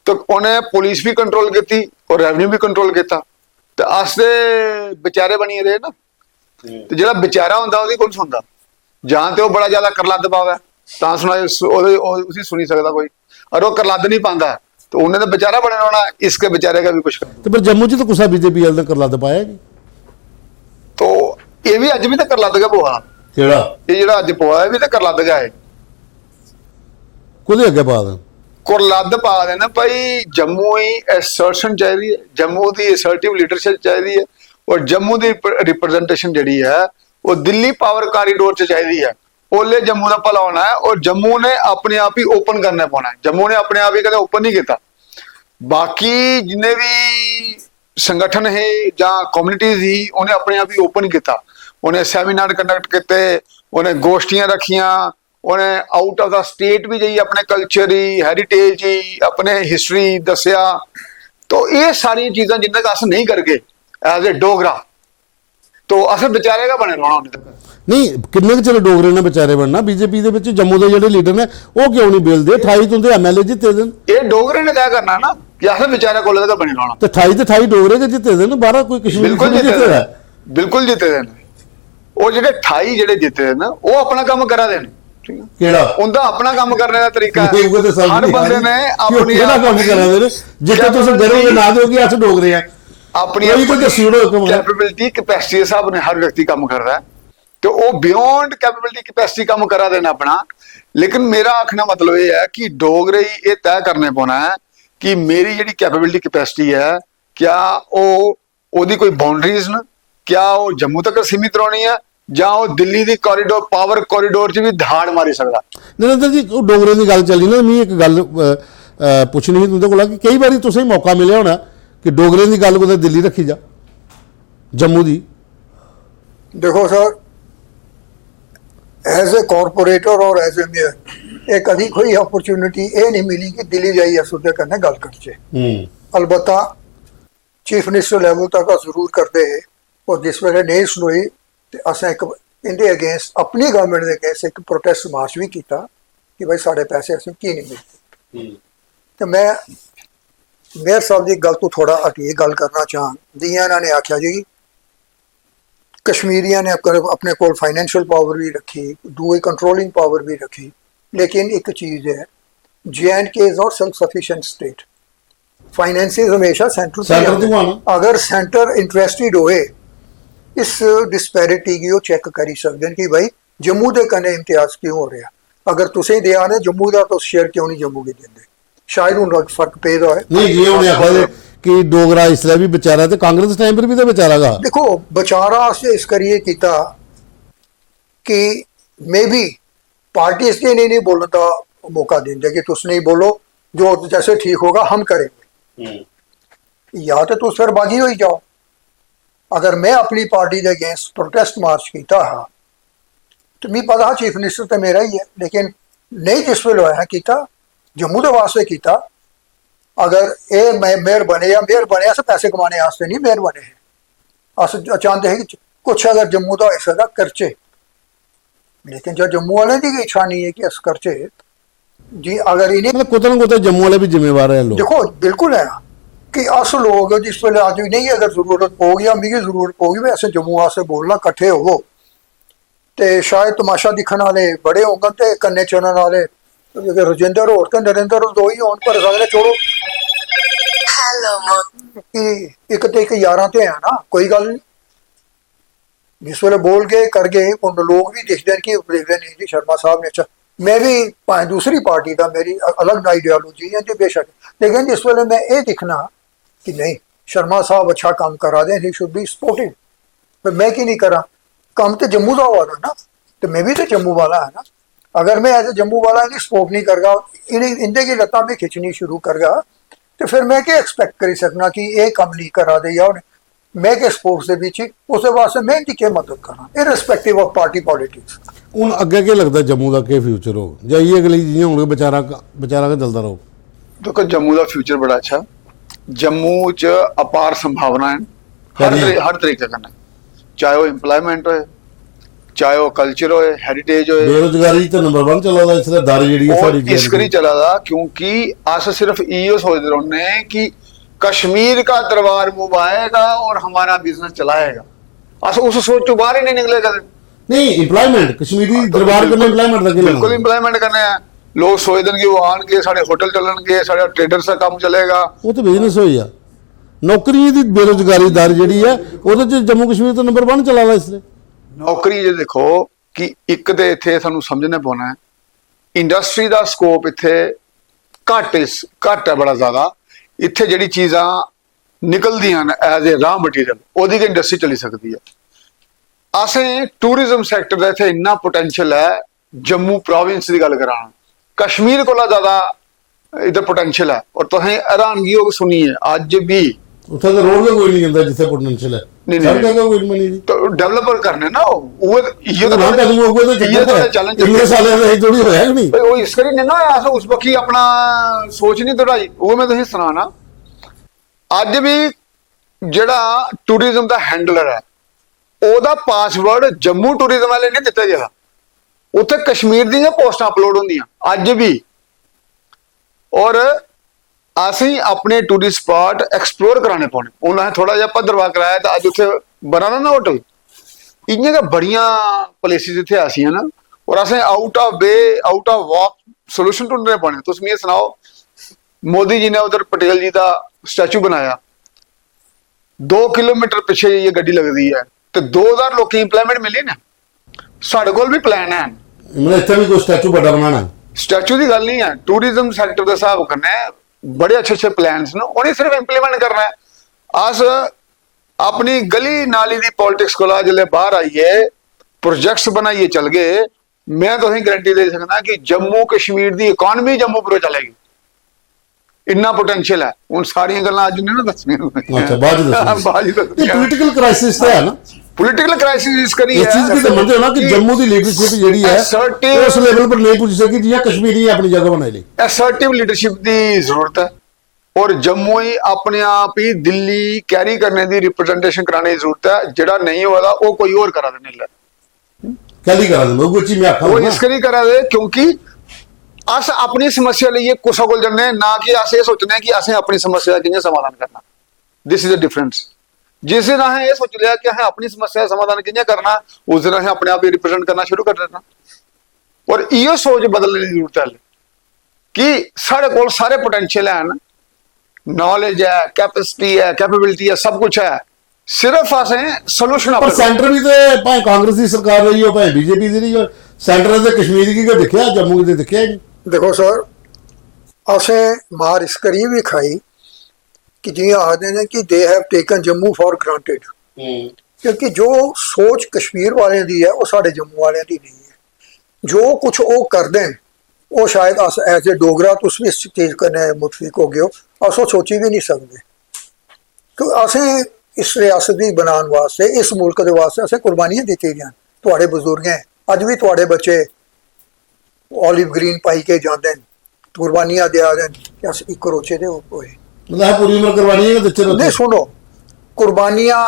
तो उन्हें पुलिस भी कंट्रोल की और रेवन्यू भी कंट्रोल किया, तो अस ते बेचारे बनी रहे ना, तो जो बेचारा होंदा ओहदी कौन सुनदा, जां ते बड़ा ज्यादा करलद पावे तां उसी सुनी सकता कोई, और वो करलद नहीं पांदा तो उन्हें तो बेचारा बने होना, इसके बेचारे का भी कुछ तो पर जम्मू च तो कुछ बीजेपी वाले ने करलद पाया कि, तो ये भी अज भी तो करलद का पोआ, ये जो अज पोआ भी तो करलद का है, कुदे अगे पा दें कुरलद पा देना भाई। जम्मू ही असर्शन चाहिए, जम्मू की असर्टिव लीडरशिप चाहिए, और जम्मू की रिप्रजेंटेशन जी है वो दिल्ली पावर कॉरीडोर च चाहिए है, ओले जम्मू का भला होना है, और जम्मू ने अपने आप ही ओपन करना पौना है। जम्मू ने अपने आप ही कदे ओपन नहीं किया, बाकी जिन्हें भी संगठन है या कम्युनिटीज ही उन्हें अपने आप ही ओपन किया, उन्हें सैमीनार कंडक्ट किए, उन्हें गोष्ठियां रखियां, उन्हें आउट ऑफ द स्टेट भी जाइए अपने कल्चर ही हैरीटेज ही अपने हिस्टरी दसिया। तो ये सारी चीज़ां जिन्हें अस नहीं करके एज ए डोगरा तो अस बेचारे का बने रहना नहीं, किन्ने चलो डोगरे ने बेचारे बनना। बीजेपी के जम्मू के जो लीडर ने वो क्यों नहीं बिलते? 28 तो उनके MLA जिते दिन, ये डोगरे ने तय करना ना कि अस बेचारे को बने रहना, तो 28 डोगरे के जिते दिन, 12 कोई कश्मीर बिल्कुल जीते हैं, बिल्कुल जीते हैं। वो जो 28 जो जीते हैं ना वो अपना काम करा देन, उनका अपना काम करने का तरीका है। हर बंदे ने अपनी कैपेबिलिटी कैपेसिटी हिसाब ने हर व्यक्ति काम कर रहा है, तो वो बियॉन्ड कैपेबिलिटी कैपेसिटी काम करा देना अपना। लेकिन मेरा आखना मतलब ये है कि डोगरे ही ये तय करने पौना है कि मेरी जी कैपेबिलिटी कैपेसिटी है, क्या वो कोई बाउंड्रीज न, क्या वो जम्मू तक सीमित रहनी है, ਜਾਂ ਉਹ ਦਿੱਲੀ ਦੀ ਕੋਰੀਡੋਰ ਪਾਵਰ ਕੋਰੀਡੋਰ 'ਚ ਵੀ ਧਾੜ ਮਾਰੀ ਸਕਦਾ। ਨਰਿੰਦਰ ਜੀ ਉਹ ਡੋਗਰੇ ਦੀ ਗੱਲ ਚੱਲੀ ਨਾ, ਮੈਂ ਇੱਕ ਗੱਲ ਪੁੱਛਣੀ ਸੀ ਤੁਹਾਡੇ ਕੋਲ ਕਿ ਕਈ ਵਾਰੀ ਤੁਸੀਂ ਮੌਕਾ ਮਿਲਿਆ ਹੋਣਾ ਕਿ ਡੋਗਰੇ ਦੀ ਗੱਲ ਕੋਈ ਦਿੱਲੀ ਰੱਖੀ ਜਾ ਜੰਮੂ ਦੀ। देखो सर, एज ए कॉरपोरेटर और एज ए मेयर एक कभी कोई अपॉर्चुनिटी ये नहीं मिली कि दिल्ली जाइए अस उहदे कन्नै गल करचे। अलबत्ता चीफ मिनिस्टर लैवल तक जरूर करते है, और जिस वेले नहीं सुनोई तो असें एक इंदे अगेंस्ट अपनी गवर्नमेंट के अगेंस्ट एक प्रोटेस्ट मार्च भी किया कि भाई साढ़े पैसे असें की नहीं मिलते। तो मैं मेयर साहब की गल तो थोड़ा हटिए गल करना चाह, जियां इन्होंने आख्या जी कश्मीरिया ने अपने को फाइनेंशियल पावर भी रखी, दूसरी कंट्रोलिंग पावर भी रखी, लेकिन एक चीज़ है, J&K is not self sufficient state. Finances हमेशा सेंटर सेंटर तो आना। अगर सेंटर इंटरेस्टेड होए इस डिस्पैरिटी की वो चेक करी सकते हैं कि भाई जम्मू के कन्ने इम्तियाज क्यों हो रहा, अगर तुसें दिया ने जम्मू का तो शेयर क्यों नहीं जम्मू की देंगे, शायद उन फर्क पेदा है। नहीं जी उन्हें आखा कि डोगरा इसलिए भी बेचारा ते कांग्रेस टाइम पर भी तो बेचारा गा देखो बचारा से इस करिए किया कि मे बी पार्टी इसलिए नहीं बोलने का मौका देंगे कि तुम नहीं बोलो, जो जैसे ठीक होगा हम करेंगे, या तो तुम फिर बागी हो ही जाओ। अगर मैं अपनी पार्टी के अगेंस्ट प्रोटेस्ट मार्च किया हा तो मैं पता चीफ मिनिस्टर तो मेरा ही है, लेकिन नहीं जिस वे है किया जम्मू के वास्ते किया। अगर ये मेयर बने या मेयर बने अस पैसे कमाने वास्ते नहीं मेयर बने हैं, अस चाहते हैं कि कुछ अगर जम्मू का हिस्सा का करचे, लेकिन जो जम्मू वाले की इच्छा नहीं है कि अस करचे जी। अगर इन्हें मतलब कुछ ना कुछ जम्मू वाले भी जिम्मेवार है लोग। देखो बिल्कुल है कि अस लोग जिस वेले आज भी नहीं अगर जरूरत होगी या मिगी जरूरत होगी मैं ऐसे जम्मू वास्ते बोलना कट्ठे होवो ते शायद तमाशा दिखने वाले बड़े होंगे ते कन्ने चलने वाले राजेंद्र होर ते नरेंद्र दो ही होन, पर अगले छोड़ो कि एक ते एक 11 ते है ना, कोई गल नहीं। जिस वेले बोल गए कर गए उन लोग भी देखते हैं कि देखते नहीं जी शर्मा साहब ने अच्छा, मैं भी भाएं दूसरी पार्टी का मेरी अलग आइडियोलॉजी है जी बेशक, लेकिन जिस वेले मैं ये दिखना कि नहीं शर्मा साहब अच्छा काम करा दें, ही शुड बी सपोर्टेड, पर मैं की नहीं करा काम तो जम्मू का हुआ था ना, तो मैं भी तो जम्मू वाला है ना। अगर मैं एज ए जम्मू वाला इन्हें सपोर्ट नहीं करगा, इन्हें इंदे की लत्तां भी खिंचनी शुरू करगा, तो फिर मैं क्या एक्सपेक्ट करी सकना कि ये कम नहीं करा दे या मैं के स्पोर्ट्स के बीच उस वास्ते मैं इनकी क्या मदद करा इररिस्पेक्टिव ऑफ पार्टी पॉलिटिक्स। हूँ अगे क्या लगता जम्मू का क्या फ्यूचर हो या ये अगली जियां हूँ बेचारा का चलता रहो। देखो जम्मू का फ्यूचर बड़ा अच्छा, जम्मू च अपार संभावना है हर तरीके का, चाहे वो एम्प्लॉयमेंट हो, चाहे वो कल्चर हो, हेरिटेज हो, बेरोजगारी तो नंबर 1 चला था इसलिए दारी जी और इस करी चला था क्योंकि अस सिर्फ इो सोचते रहने कि कश्मीर का दरबार मुबाएगा और हमारा बिजनेस चलाएगा, अस उस सोच चो बाहर ही नहीं निकले कदे। नहीं एम्प्लॉयमेंट कश्मीरी दरबार करने एम्प्लॉयमेंट लगे बिल्कुल एम्प्लॉयमेंट करने हैं लोग सोचते हैं कि वो आने साढ़े होटल चलन साढ़े ट्रेडर्स का काम चलेगा, वो तो बिजनेस हो या नौकरी दी बेरोजगारी दर जी है वो जम्मू कश्मीर तो नंबर 1 चला इसलिए। नौकरी जो देखो कि एक तो इतने सानू समझने पौना है इंडस्ट्री का स्कोप इतने घट है बड़ा ज्यादा, इतने जी चीज़ा निकलदियां एज ए रॉ मटीरियल ओदी की इंडस्ट्री चली सकती है। असें टूरिज्म सैक्टर का इतने इन्ना पोटेंशियल है, जम्मू प्रोविंस की गल करा कश्मीर को ज्यादा इधर पोटेंशियल है, और तुसें हैरानगी होगी सुनी है अज भी उत्थे तो रोड का कोई नहीं जाता जिथे पोटेंशियल है, नहीं सड़क का कोई नहीं जी तो डेवलपर करने ना वो ये तो नाम कदम वो तो चैलेंज इतने साल से थोड़ी होया कि नहीं वो इस करी नहीं ना ऐसा उस बखी अपना सोच नहीं दौड़ाई, वो मैं तुझे सुनाना अज भी जेड़ा टूरिज्म का हैंडलर है ओदा पासवर्ड जम्मू टूरिज्म वाले नहीं दिता गया, उत्थे कश्मीर दी पोस्टां अपलोड होंदियां अज भी, और असीं अपने टूरिस्ट स्पॉट एक्सप्लोर कराने पौने। उन्हें थोड़ा जिहा भद्रवाह कराया तो अज उत्थे बना ना होटल, इ'यां गै बड़ियां प्लेसिस इत्थे ऐसियां ना, और असें out of way out of walk solution ढूंढने पौने। तुस मिगी सनाओ मोदी जी ने उधर पटेल जी का स्टैचू बनाया, 2 किलोमीटर पिछे ये गड्डी लगती है तो 2000 लोग इंप्लॉयमेंट मिली ना, साढ़े कोल भी प्लान है मतलब इत्थे भी कोई स्टैचू बड़ा बनाना, स्टैचू की गल नहीं है, टूरिज्म सैक्टर का हिसाब करना है, बड़े अच्छे प्लान्स ने उन्हें सिर्फ इंप्लीमेंट करना है। अस अपनी गली नाली की पॉलिटिक्स को जिसले बाहर आइए प्रोजेक्ट्स बनाइए चल गए, मैं तो गारंटी दे सकता कि जम्मू कश्मीर की इकॉनमी जम्मू पर चलेगी, इन्ना पोटेंशियल है। उन सारी गल्लां अज नहीं ना दसनियां, अच्छा बाद में पॉलिटिकल क्राइसिस तो है ना, पॉलिटिकल क्राइसिस इस करी इस चीज की समझो ना कि जम्मू की लीडरशिप जेडी है उस लेवल पर नहीं पहुंच सकी जिया कश्मीरी अपनी जगह बनाई ली। असर्टिव लीडरशिप की जरूरत है, और जम्मू ही अपने आप ही दिल्ली कैरी करने की रिप्रेजेंटेशन कराने की जरूरत है, जेड़ा नहीं होगा वो कोई और करा देने लगे कैदी करा दे वो चीज मैं आखा वो इस करी करा दे क्योंकि अस अपनी समस्या लिए कुसा कोल जन्ने ना कि अस ये सोचने कि असें अपनी समस्या कि'यां समाधान करना। This is a difference. जिस दिन असें ये सोच लिया कि असें अपनी समस्या समाधान कि'यां करना, उस दिन असें अपने आप ही रिप्रेजेंट करना शुरू कर देना, और इहो सोच बदलने की जरूरत है कि साढ़े कोल सारे पोटेंशियल हैं नॉलेज है, कैपेसिटी है, कैपेबिलिटी है, सब कुछ है। सिर्फ असें सोल्यूशन ਪਰ ਸੈਂਟਰ ਵੀ ਤੇ ਭਾਵੇਂ ਕਾਂਗਰਸ ਦੀ ਸਰਕਾਰ ਰਹੀ ਹੋ ਭਾਵੇਂ ਬੀਜੇਪੀ ਦੀ ਰਹੀ ਹੋ, ਸੈਂਟਰ ਦੇ ਕਸ਼ਮੀਰ ਕੀ ਕੋ ਦਿਖਿਆ, ਜੰਮੂ ਕਿਤੇ ਦਿਖਿਆ ਹੀ ਨਹੀਂ। देखो सर, असें मार इस करी भी खाई कि जियां आखते हैं कि they have taken Jammu for granted, क्योंकि जो सोच कश्मीर वाले दी है वो साढ़े जम्मू वाले दी नहीं है। जो कुछ वो कर दें वो शायद अस एज ए डोगरा तुस भी इस चीज कन्नै मुतफिक हो गए हो, अस वो सोची भी नहीं सकते। तो असें इस रियासत दी बनाने वास्ते, इस मुल्क दे वास्ते असें कुर्बानियां दित्ती दियां। तुहाडे बुजुर्गें अज भी तुहाडे बच्चे ऑलिव ग्रीन पाई के जाते हैं, कुर्बानियां दिया दें कि अस इक रोचे दे होए। मतलब है पूरी उम्र करवानी है बच्चे नहीं सुनो, कुर्बानियां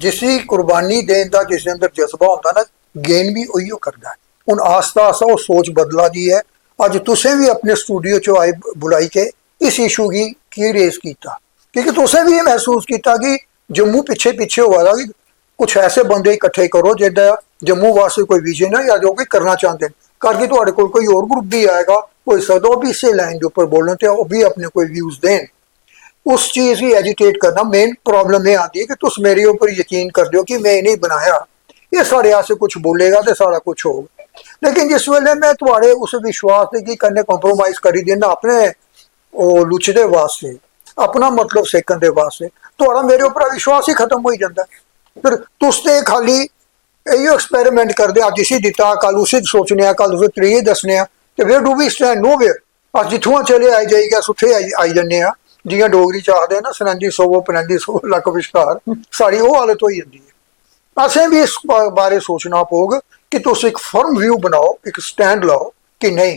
जिसी कुर्बानी देने का जिस अंदर जज्बा होता ना, गेन भी उही करता है। हुन आस्ता आस्ता वो सोच बदला दी है। अज तुसें भी अपने स्टूडियो चो आए बुलाई के इस इशू की रेज किया, क्योंकि तुसें भी ये महसूस किया कि जम्मू पिछे पिछे हुआ था कि कुछ ऐसे बंदे इकट्ठे करो जिहदा जम्मू वास्ते कोई विजन है या जो कोई करना चाहते हैं, करके तुहाडे कोल कोई और ग्रुप भी आएगा, हो सकदा वो भी इसे लाइन के उपर बोलन ते वो भी अपने कोई व्यूज देन। उस चीज़ की एजिटेट करना मेन प्रॉब्लम यह आती है कि तुम मेरे ऊपर यकीन कर दो कि मैं नहीं बनाया, ये साढ़े यहाँ से कुछ बोलेगा तो सारा कुछ होगा। लेकिन जिस वेले मैं तुम्हारे उस विश्वास की कन्ने कॉम्प्रोमाइज करी देना अपने लुचदे वास्ते, अपना मतलब सेकन दे वास्ते, तो मेरे ऊपर विश्वास ही खत्म हो जाता है। फिर तुस ते खाली इो एक्सपेरिमेंट करते, अज इसी दिता, कल उसी सोचने, कल उसे त्रीए दसने, तो where do we stand? Nowhere. अस जिथों चले आई जाइए सुथे आई जन्ने, जियां डोगरी च आखदे ना, सरंजी सोवो पनंदी सो लक विश्कार, साड़ी वो हालत हो जाती है। असें भी इस बारे सोचना पौग कि तुस एक फर्म व्यू बनाओ, एक स्टैंड लाओ कि नहीं,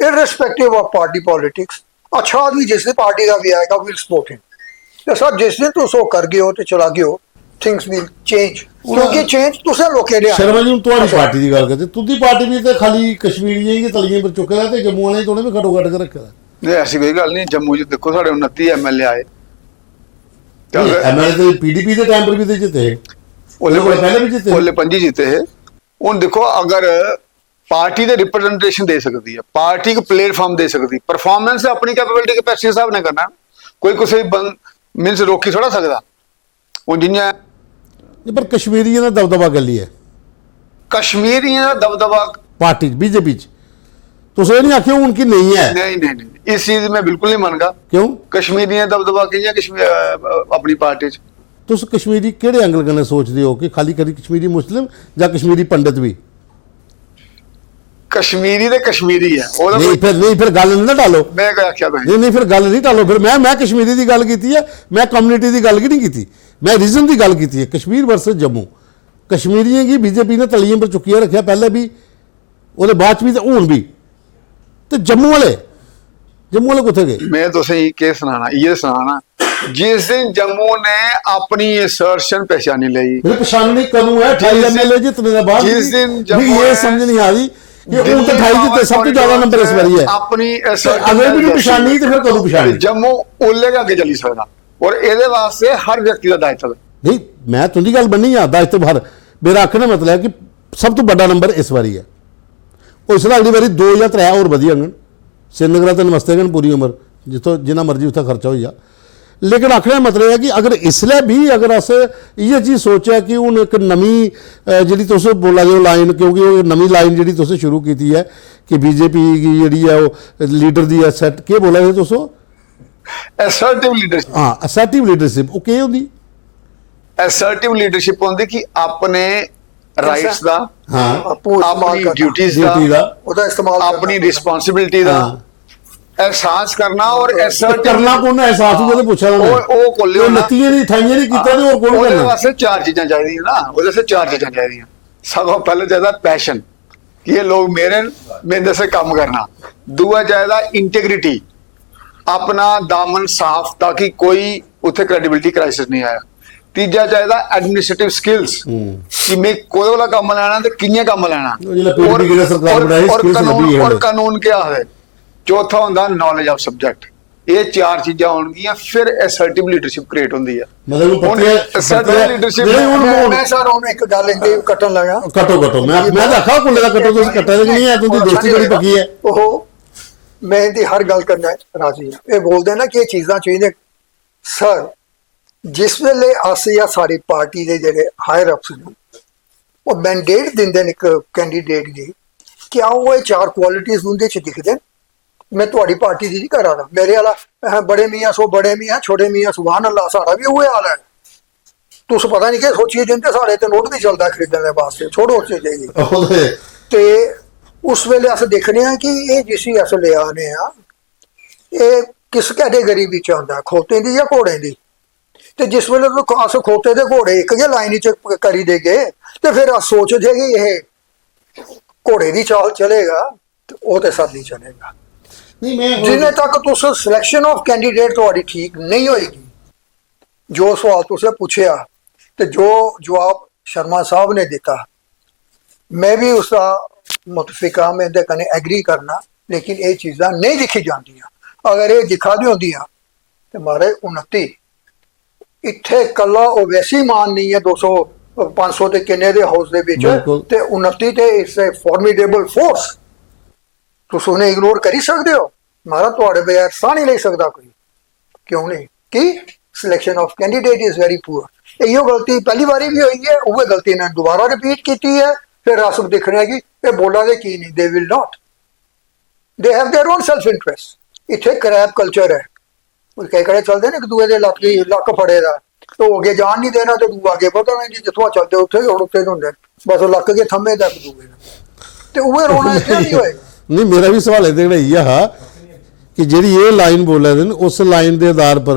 इररिस्पेक्टिव ऑफ पार्टी पॉलिटिक्स, अच्छा आदमी जिस दिन पार्टी का भी आएगा विल सपोर्ट हिम। तो सर जिस दिन तुस वो कर गए हो तो चला गए हो, थिंग्स विल चेंज, क्योंकि चेंज तुसें लोकें ने शर्मा जी तुम्हारी पार्टी की गल करते, तुदी पार्टी भी तो खाली कश्मीरियों की तलियां पर चुके दा ते जम्मू वाले थोड़े भी खटो खट के रखे दा। नहीं ऐसी कोई गल नहीं। जम्मू च देखो साढ़े 29 MLA आए, एमएलए तो पीडीपी के टाइम पर भी तो जीते हैं, पहले भी जीते, ओले 5 जीते है। हुन देखो अगर पार्टी दे रिप्रेजेंटेशन दे सकती है, पार्टी को प्लेटफॉर्म दे सकती, परफॉर्मेंस अपनी कैपेबिलिटी के पैसे हिसाब ने करना, कोई किसी मीनस रोकी थोड़ा सकता। हुन जियां पर कश्मीरियों का दबदबा गली है, कश्मीरियों का दबदबा पार्टी बीजेपी तो ये नहीं आखियो उनकी नहीं है। नहीं नहीं नहीं, इस चीज में बिल्कुल नहीं मानगा। क्यों? कश्मीरियों का दबदबा की कश्मीर अपनी पार्टी च तुस कश्मीरी केड़े एंगल कन्नै सोचदे हो कि खाली करी कश्मीरी मुस्लिम या कश्मीरी पंडित भी? कश्मीरी ते कश्मीरी है। नहीं फिर गल नहीं ना डालो। मैं क्या आख्या तुसीं? नहीं फिर गल नहीं डालो। फिर मैं कश्मीरी की गल की है, मैं कम्युनिटी की गल नहीं की, मैं रीजन की गल की है। कश्मीर वर्सेस जम्मू, कश्मीरियों की बीजेपी ने तलियां पर चुकिया रखा, पहले भी वो बाद भी तो हूँ भी। तो जम्मू वाले कुत्थे गए? मैं तुसें के सुनाना, ये सुनाना जिस दिन जम्मू ने अपनी असर्शन पहचानी ली, पहचाननी कदों है 28 एमएलए जितने के बाद, जिस दिन जम्मू ये समझ नहीं आ रही कि उन तो 28 जितने सब तो ज्यादा नंबर इस बारी है अपनी अगर भी पहचानी तो फिर कदों पहचानी? जम्मू ओले के आगे चली सकता, और ये वास्ते हर व्यक्ति का दायित्व है। नहीं मैं तुंदी गल बनी आ, दायित्व हर मेरा आखने मतलब है कि सब तो बड़ा नंबर इस बारी है, और इसलिए अगली बारी 2 या 3 और वधिया गन, श्रीनगर तो नमस्ते गन पूरी उम्र जितों जिन्ना मर्जी उत्थे खर्चा हो जा। लेकिन आखने का मतलब है कि अगर इसलिए भी अगर अस ये चीज़ सोचा कि हूँ एक नवी जी तुस बोला जो लाइन, क्योंकि वो नवी लाइन जी तुस शुरू की है कि बीजेपी की जी है वो लीडर की असैट के बोला जे तुस असर्टिव लीडरशिप। हाँ असर्टिव लीडरशिप वो केह् होंदी? असर्टिव लीडरशिप होंदी कि अपने राइट्स दा, हाँ अपनी ड्यूटीज दा, अपनी रिस्पांसिबिलिटी दा एहसास करना, और करना कौन एहसास हुआ तो पूछा ओ कोले नत्तियां नहीं थाइयां नहीं कीता ते और कौन ओदे करना? वास्ते 4 चीजां चाहिदियां ना, ओदे से 4 चीजां चाहिदियां। सब तो पहले चाहिदा पैशन कि ये लोग मेरे से काम करना। दूआ चाहिदा इंटीग्रिटी, अपना दामन साफ ताकि कोई उत्थे क्रेडिबिलिटी क्राइसिस नहीं आया। तीजा चाहिदा एडमिनिस्ट्रेटिव स्किल्स कि मैं कोई वाला काम लेना ते कियां काम लेना, और कानून क्या है। चौथा होंदा नॉलेज ऑफ सब्जेक्ट। ये 4 चीजां होणगियां, फिर असर्टिव लीडरशिप क्रिएट होंदी है। मतलब असर्टिव लीडरशिप मैं सर हुन एक गल इंदे कटन लगा, कटो मैं देखा कुल्ले दा कटो तुस कट्टा नहीं है, तुंदी दोस्ती बड़ी पक्की है। ओहो मैं इनकी हर गल करना राजी हाँ। ये बोलते हैं ना कि ये चीज़ां चाहिए सर, जिस वेले अस या सारी पार्टी के जेडे हायर अप्स ने वो मैंडेट देंदे ने एक कैंडीडेट की, क्या वो ये 4 क्वालिटीज उनके च दिखते हैं? मैं थोड़ी पार्टी की नहीं करा रहा, मेरे वाला बड़े मियाँ सो बड़े मियाँ, छोटे मियाँ सुभान अल्लाह, सारा भी वही हाल है। तुस पता नहीं क्या सोचिए जिनते साढ़े तो नोट नहीं चलता खरीदने वास्ते, छोड़ो उस चीज़ ਉਹਦੇ ते उस वेले अस देखने हैं कि ये जिसी अस ले आने आ ये किस कैटेगरी विच आंदा, खोते दी या घोड़े दी? ते जिस वेले तो अस खोते दे घोड़े एक गै लाइन च करी देगे ते फिर अस सोचदे कि ये घोड़े दी चाल चलेगा ते ओह ते सर नहीं चलेगा। ਨਹੀਂ ਮੈਂ जिन्ने तक तुस सिलेक्शन ऑफ कैंडीडेट तुहाडी ठीक नहीं होएगी, जो सवाल तुसें पुछया ते जो जवाब शर्मा साहब ने दिता, मैं भी उसका मुतफिक हाँ, मैं कन्नै एग्री करना, लेकिन ये चीज़ां नहीं दिखी जांदियां। अगर ये दिखा दी होंदियां ते मारे 29 इत्थे कल्ला ओवैसी मान नहीं है 200 500 ते किन्ने दे हाउस दे विच बिल्कुल। ते 29 ते इट्स ए फॉर्मिडेबल फोर्स। तुस उन्हें इग्नोर करी सकते हो, मारा तुहाड़े बगैर साह नहीं ले सकता कोई, क्यों नहीं? कि selection of candidate is very poor. इहो गलती पहली बारी भी हुई है, उहे गलती इन्हें दोबारा रिपीट की है। फिर अस दिखने कि ये बोला दे की नहीं, they will not, they have their own self interest. इत्थे क्रैप कल्चर है, कई कड़े चलते ने एक दूए दे लक फड़े दा तो अगे जान नहीं देना, तो दूआ अगे पता नहीं जिथों चलते उत्थे ही उत्थे होंदे, बस लक के थम्मे तक दूए ते उहे रोना इत्थे नहीं होएगा। ਨਹੀਂ ਮੇਰਾ ਵੀ ਸਵਾਲ ਇਹਦੇ ਨਾਲ ਹੀ ਆ ਕਿ ਜਿਹੜੀ ਇਹ ਲਾਈਨ ਬੋਲਿਆ ਦੇ ਨੇ ਉਸ ਲਾਈਨ ਦੇ ਆਧਾਰ ਪਰ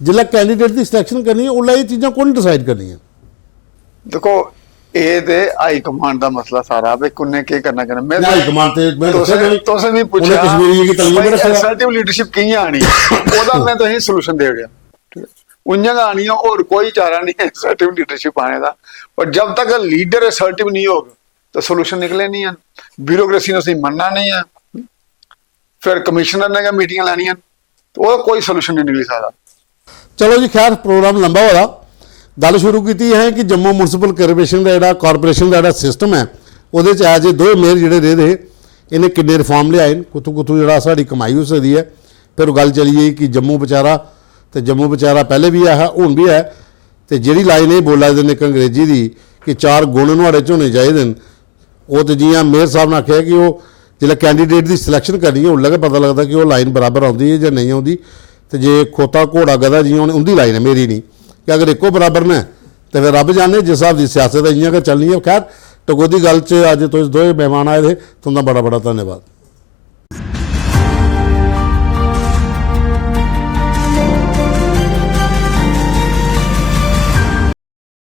ਜਿਹੜਾ ਕੈਂਡੀਡੇਟ ਦੀ ਸਿਲੈਕਸ਼ਨ ਕਰਨੀ ਹੈ ਉਹ ਇਹ ਚੀਜ਼ਾਂ ਕੌਣ ਡਿਸਾਈਡ ਕਰਨੀ ਹੈ? देखो ये ते हाई कमांड का मसला सारा भी कुन्ने के करना मैं ਹਾਈ ਕਮਾਂਡ ਤੇ ਮੈਂ ਦੱਸਿਆ ਕਿ तुसें भी ਉਹਨੇ पूछा ਕਸ਼ਮੀਰੀ की तलीम में रखा। असर्टिव लीडरशिप कियां आनी ओदा मैं तो ही सॉल्यूशन दे दिया। उन्या का आनी है और कोई चारा नहीं है असर्टिव लीडरशिप आने का, पर जब तक लीडर असर्टिव नहीं होगा तो सॉल्यूशन निकले नहीं है। ब्यूरोक्रेसी ने मनना नहीं है, फिर कमिश्नर ने मीटिंग लैनी है तो वो कोई सॉल्यूशन नहीं निकली सकता। ਚਲੋ ਜੀ ਖੈਰ ਪ੍ਰੋਗਰਾਮ ਲੰਬਾ ਹੋਇਆ। ਗੱਲ ਸ਼ੁਰੂ ਕੀਤੀ ਹੈ ਕਿ ਜੰਮੂ ਮਿਊਨਿਸਪਲ ਕਾਰਪੋਰੇਸ਼ਨ ਦਾ ਜਿਹੜਾ ਸਿਸਟਮ ਹੈ ਉਹਦੇ ਚ ਐਜ ਦੋ ਮੇਅਰ ਜਿਹੜੇ ਰਹੇ ਦੇ ਇਹਨੇ ਕਿੰਨੇ ਰਿਫਾਰਮ ਲਿਆਏ ਨੇ, ਕੁੱਥੋਂ ਜਿਹੜਾ ਸਾਡੀ ਕਮਾਈ ਹੋ ਸਕਦੀ ਹੈ। ਫਿਰ ਉਹ ਗੱਲ ਚਲੀਏ ਕਿ ਜੰਮੂ ਵਿਚਾਰਾ ਪਹਿਲੇ ਵੀ ਹੈ ਹੁਣ ਵੀ ਹੈ, ਤੇ ਜਿਹੜੀ ਲਾਈਨ ਇਹ ਬੋਲਾ ਦੇ ਨੇ ਅੰਗਰੇਜ਼ੀ ਦੀ ਕਿ 4 ਗੁਣ ਨੁਹਾੜੇ ਚ ਹੋਣੇ ਚਾਹੀਦੇ ਨੇ, ਉਹ ਤੇ ਜਿਵੇਂ ਮੇਅਰ ਸਾਹਿਬ ਨੇ ਆਖਿਆ ਕਿ ਉਹ ਜਿਹੜਾ ਕੈਂਡੀਡੇਟ ਦੀ ਸਿਲੈਕਸ਼ਨ ਕਰਨੀ ਹੈ ਉਹ ਲੱਗੇ ਪਤਾ ਲੱਗਦਾ ਕਿ ਉਹ ਲਾਈਨ ਬਰਾਬਰ ਆਉਂਦੀ ਹੈ ਜਾਂ ਨਹੀਂ ਆਉਂਦੀ। ਤੇ ਜੇ ਖੋਤਾ ਘੋੜਾ ਗਧਾ ਜਿਵੇਂ ਉਹਦੀ ਲਾਈਨ ਹੈ, ਮੇਰੀ ਨਹੀਂ, ਕਿ ਅਗਰ ਇੱਕੋ ਬਰਾਬਰ ਨੇ ਤੇ ਫਿਰ ਰੱਬ ਜਾਣੇ ਜਿਸ ਹਿਸਾਬ ਦੀ ਸਿਆਸਤ ਹੈ ਇੰਨੀਆਂ ਕਿ ਚੱਲਣੀ ਹੈ। ਖੈਰ ਟਕੋਦੀ ਗੱਲ 'ਚ ਅੱਜ ਤੁਸੀਂ ਦੋਵੇਂ ਮਹਿਮਾਨ ਆਏ ਦੇ, ਤੁਹਾਡਾ ਬੜਾ ਧੰਨਵਾਦ।